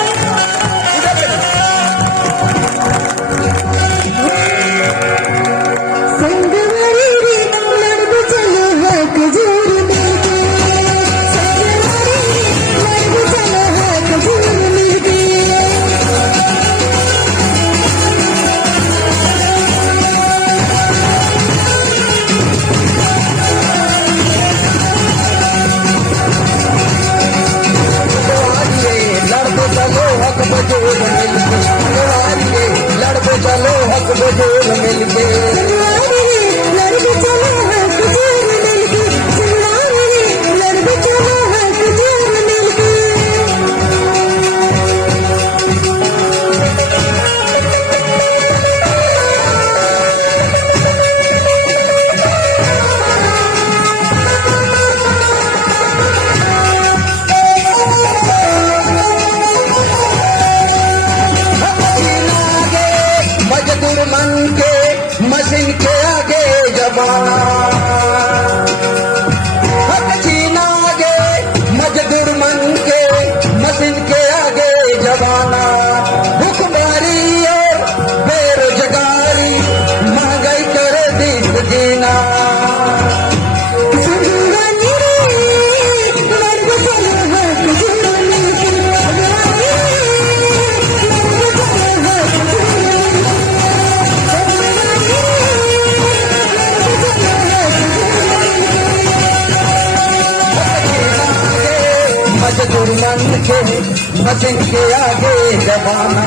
बस इनके आगे जमाना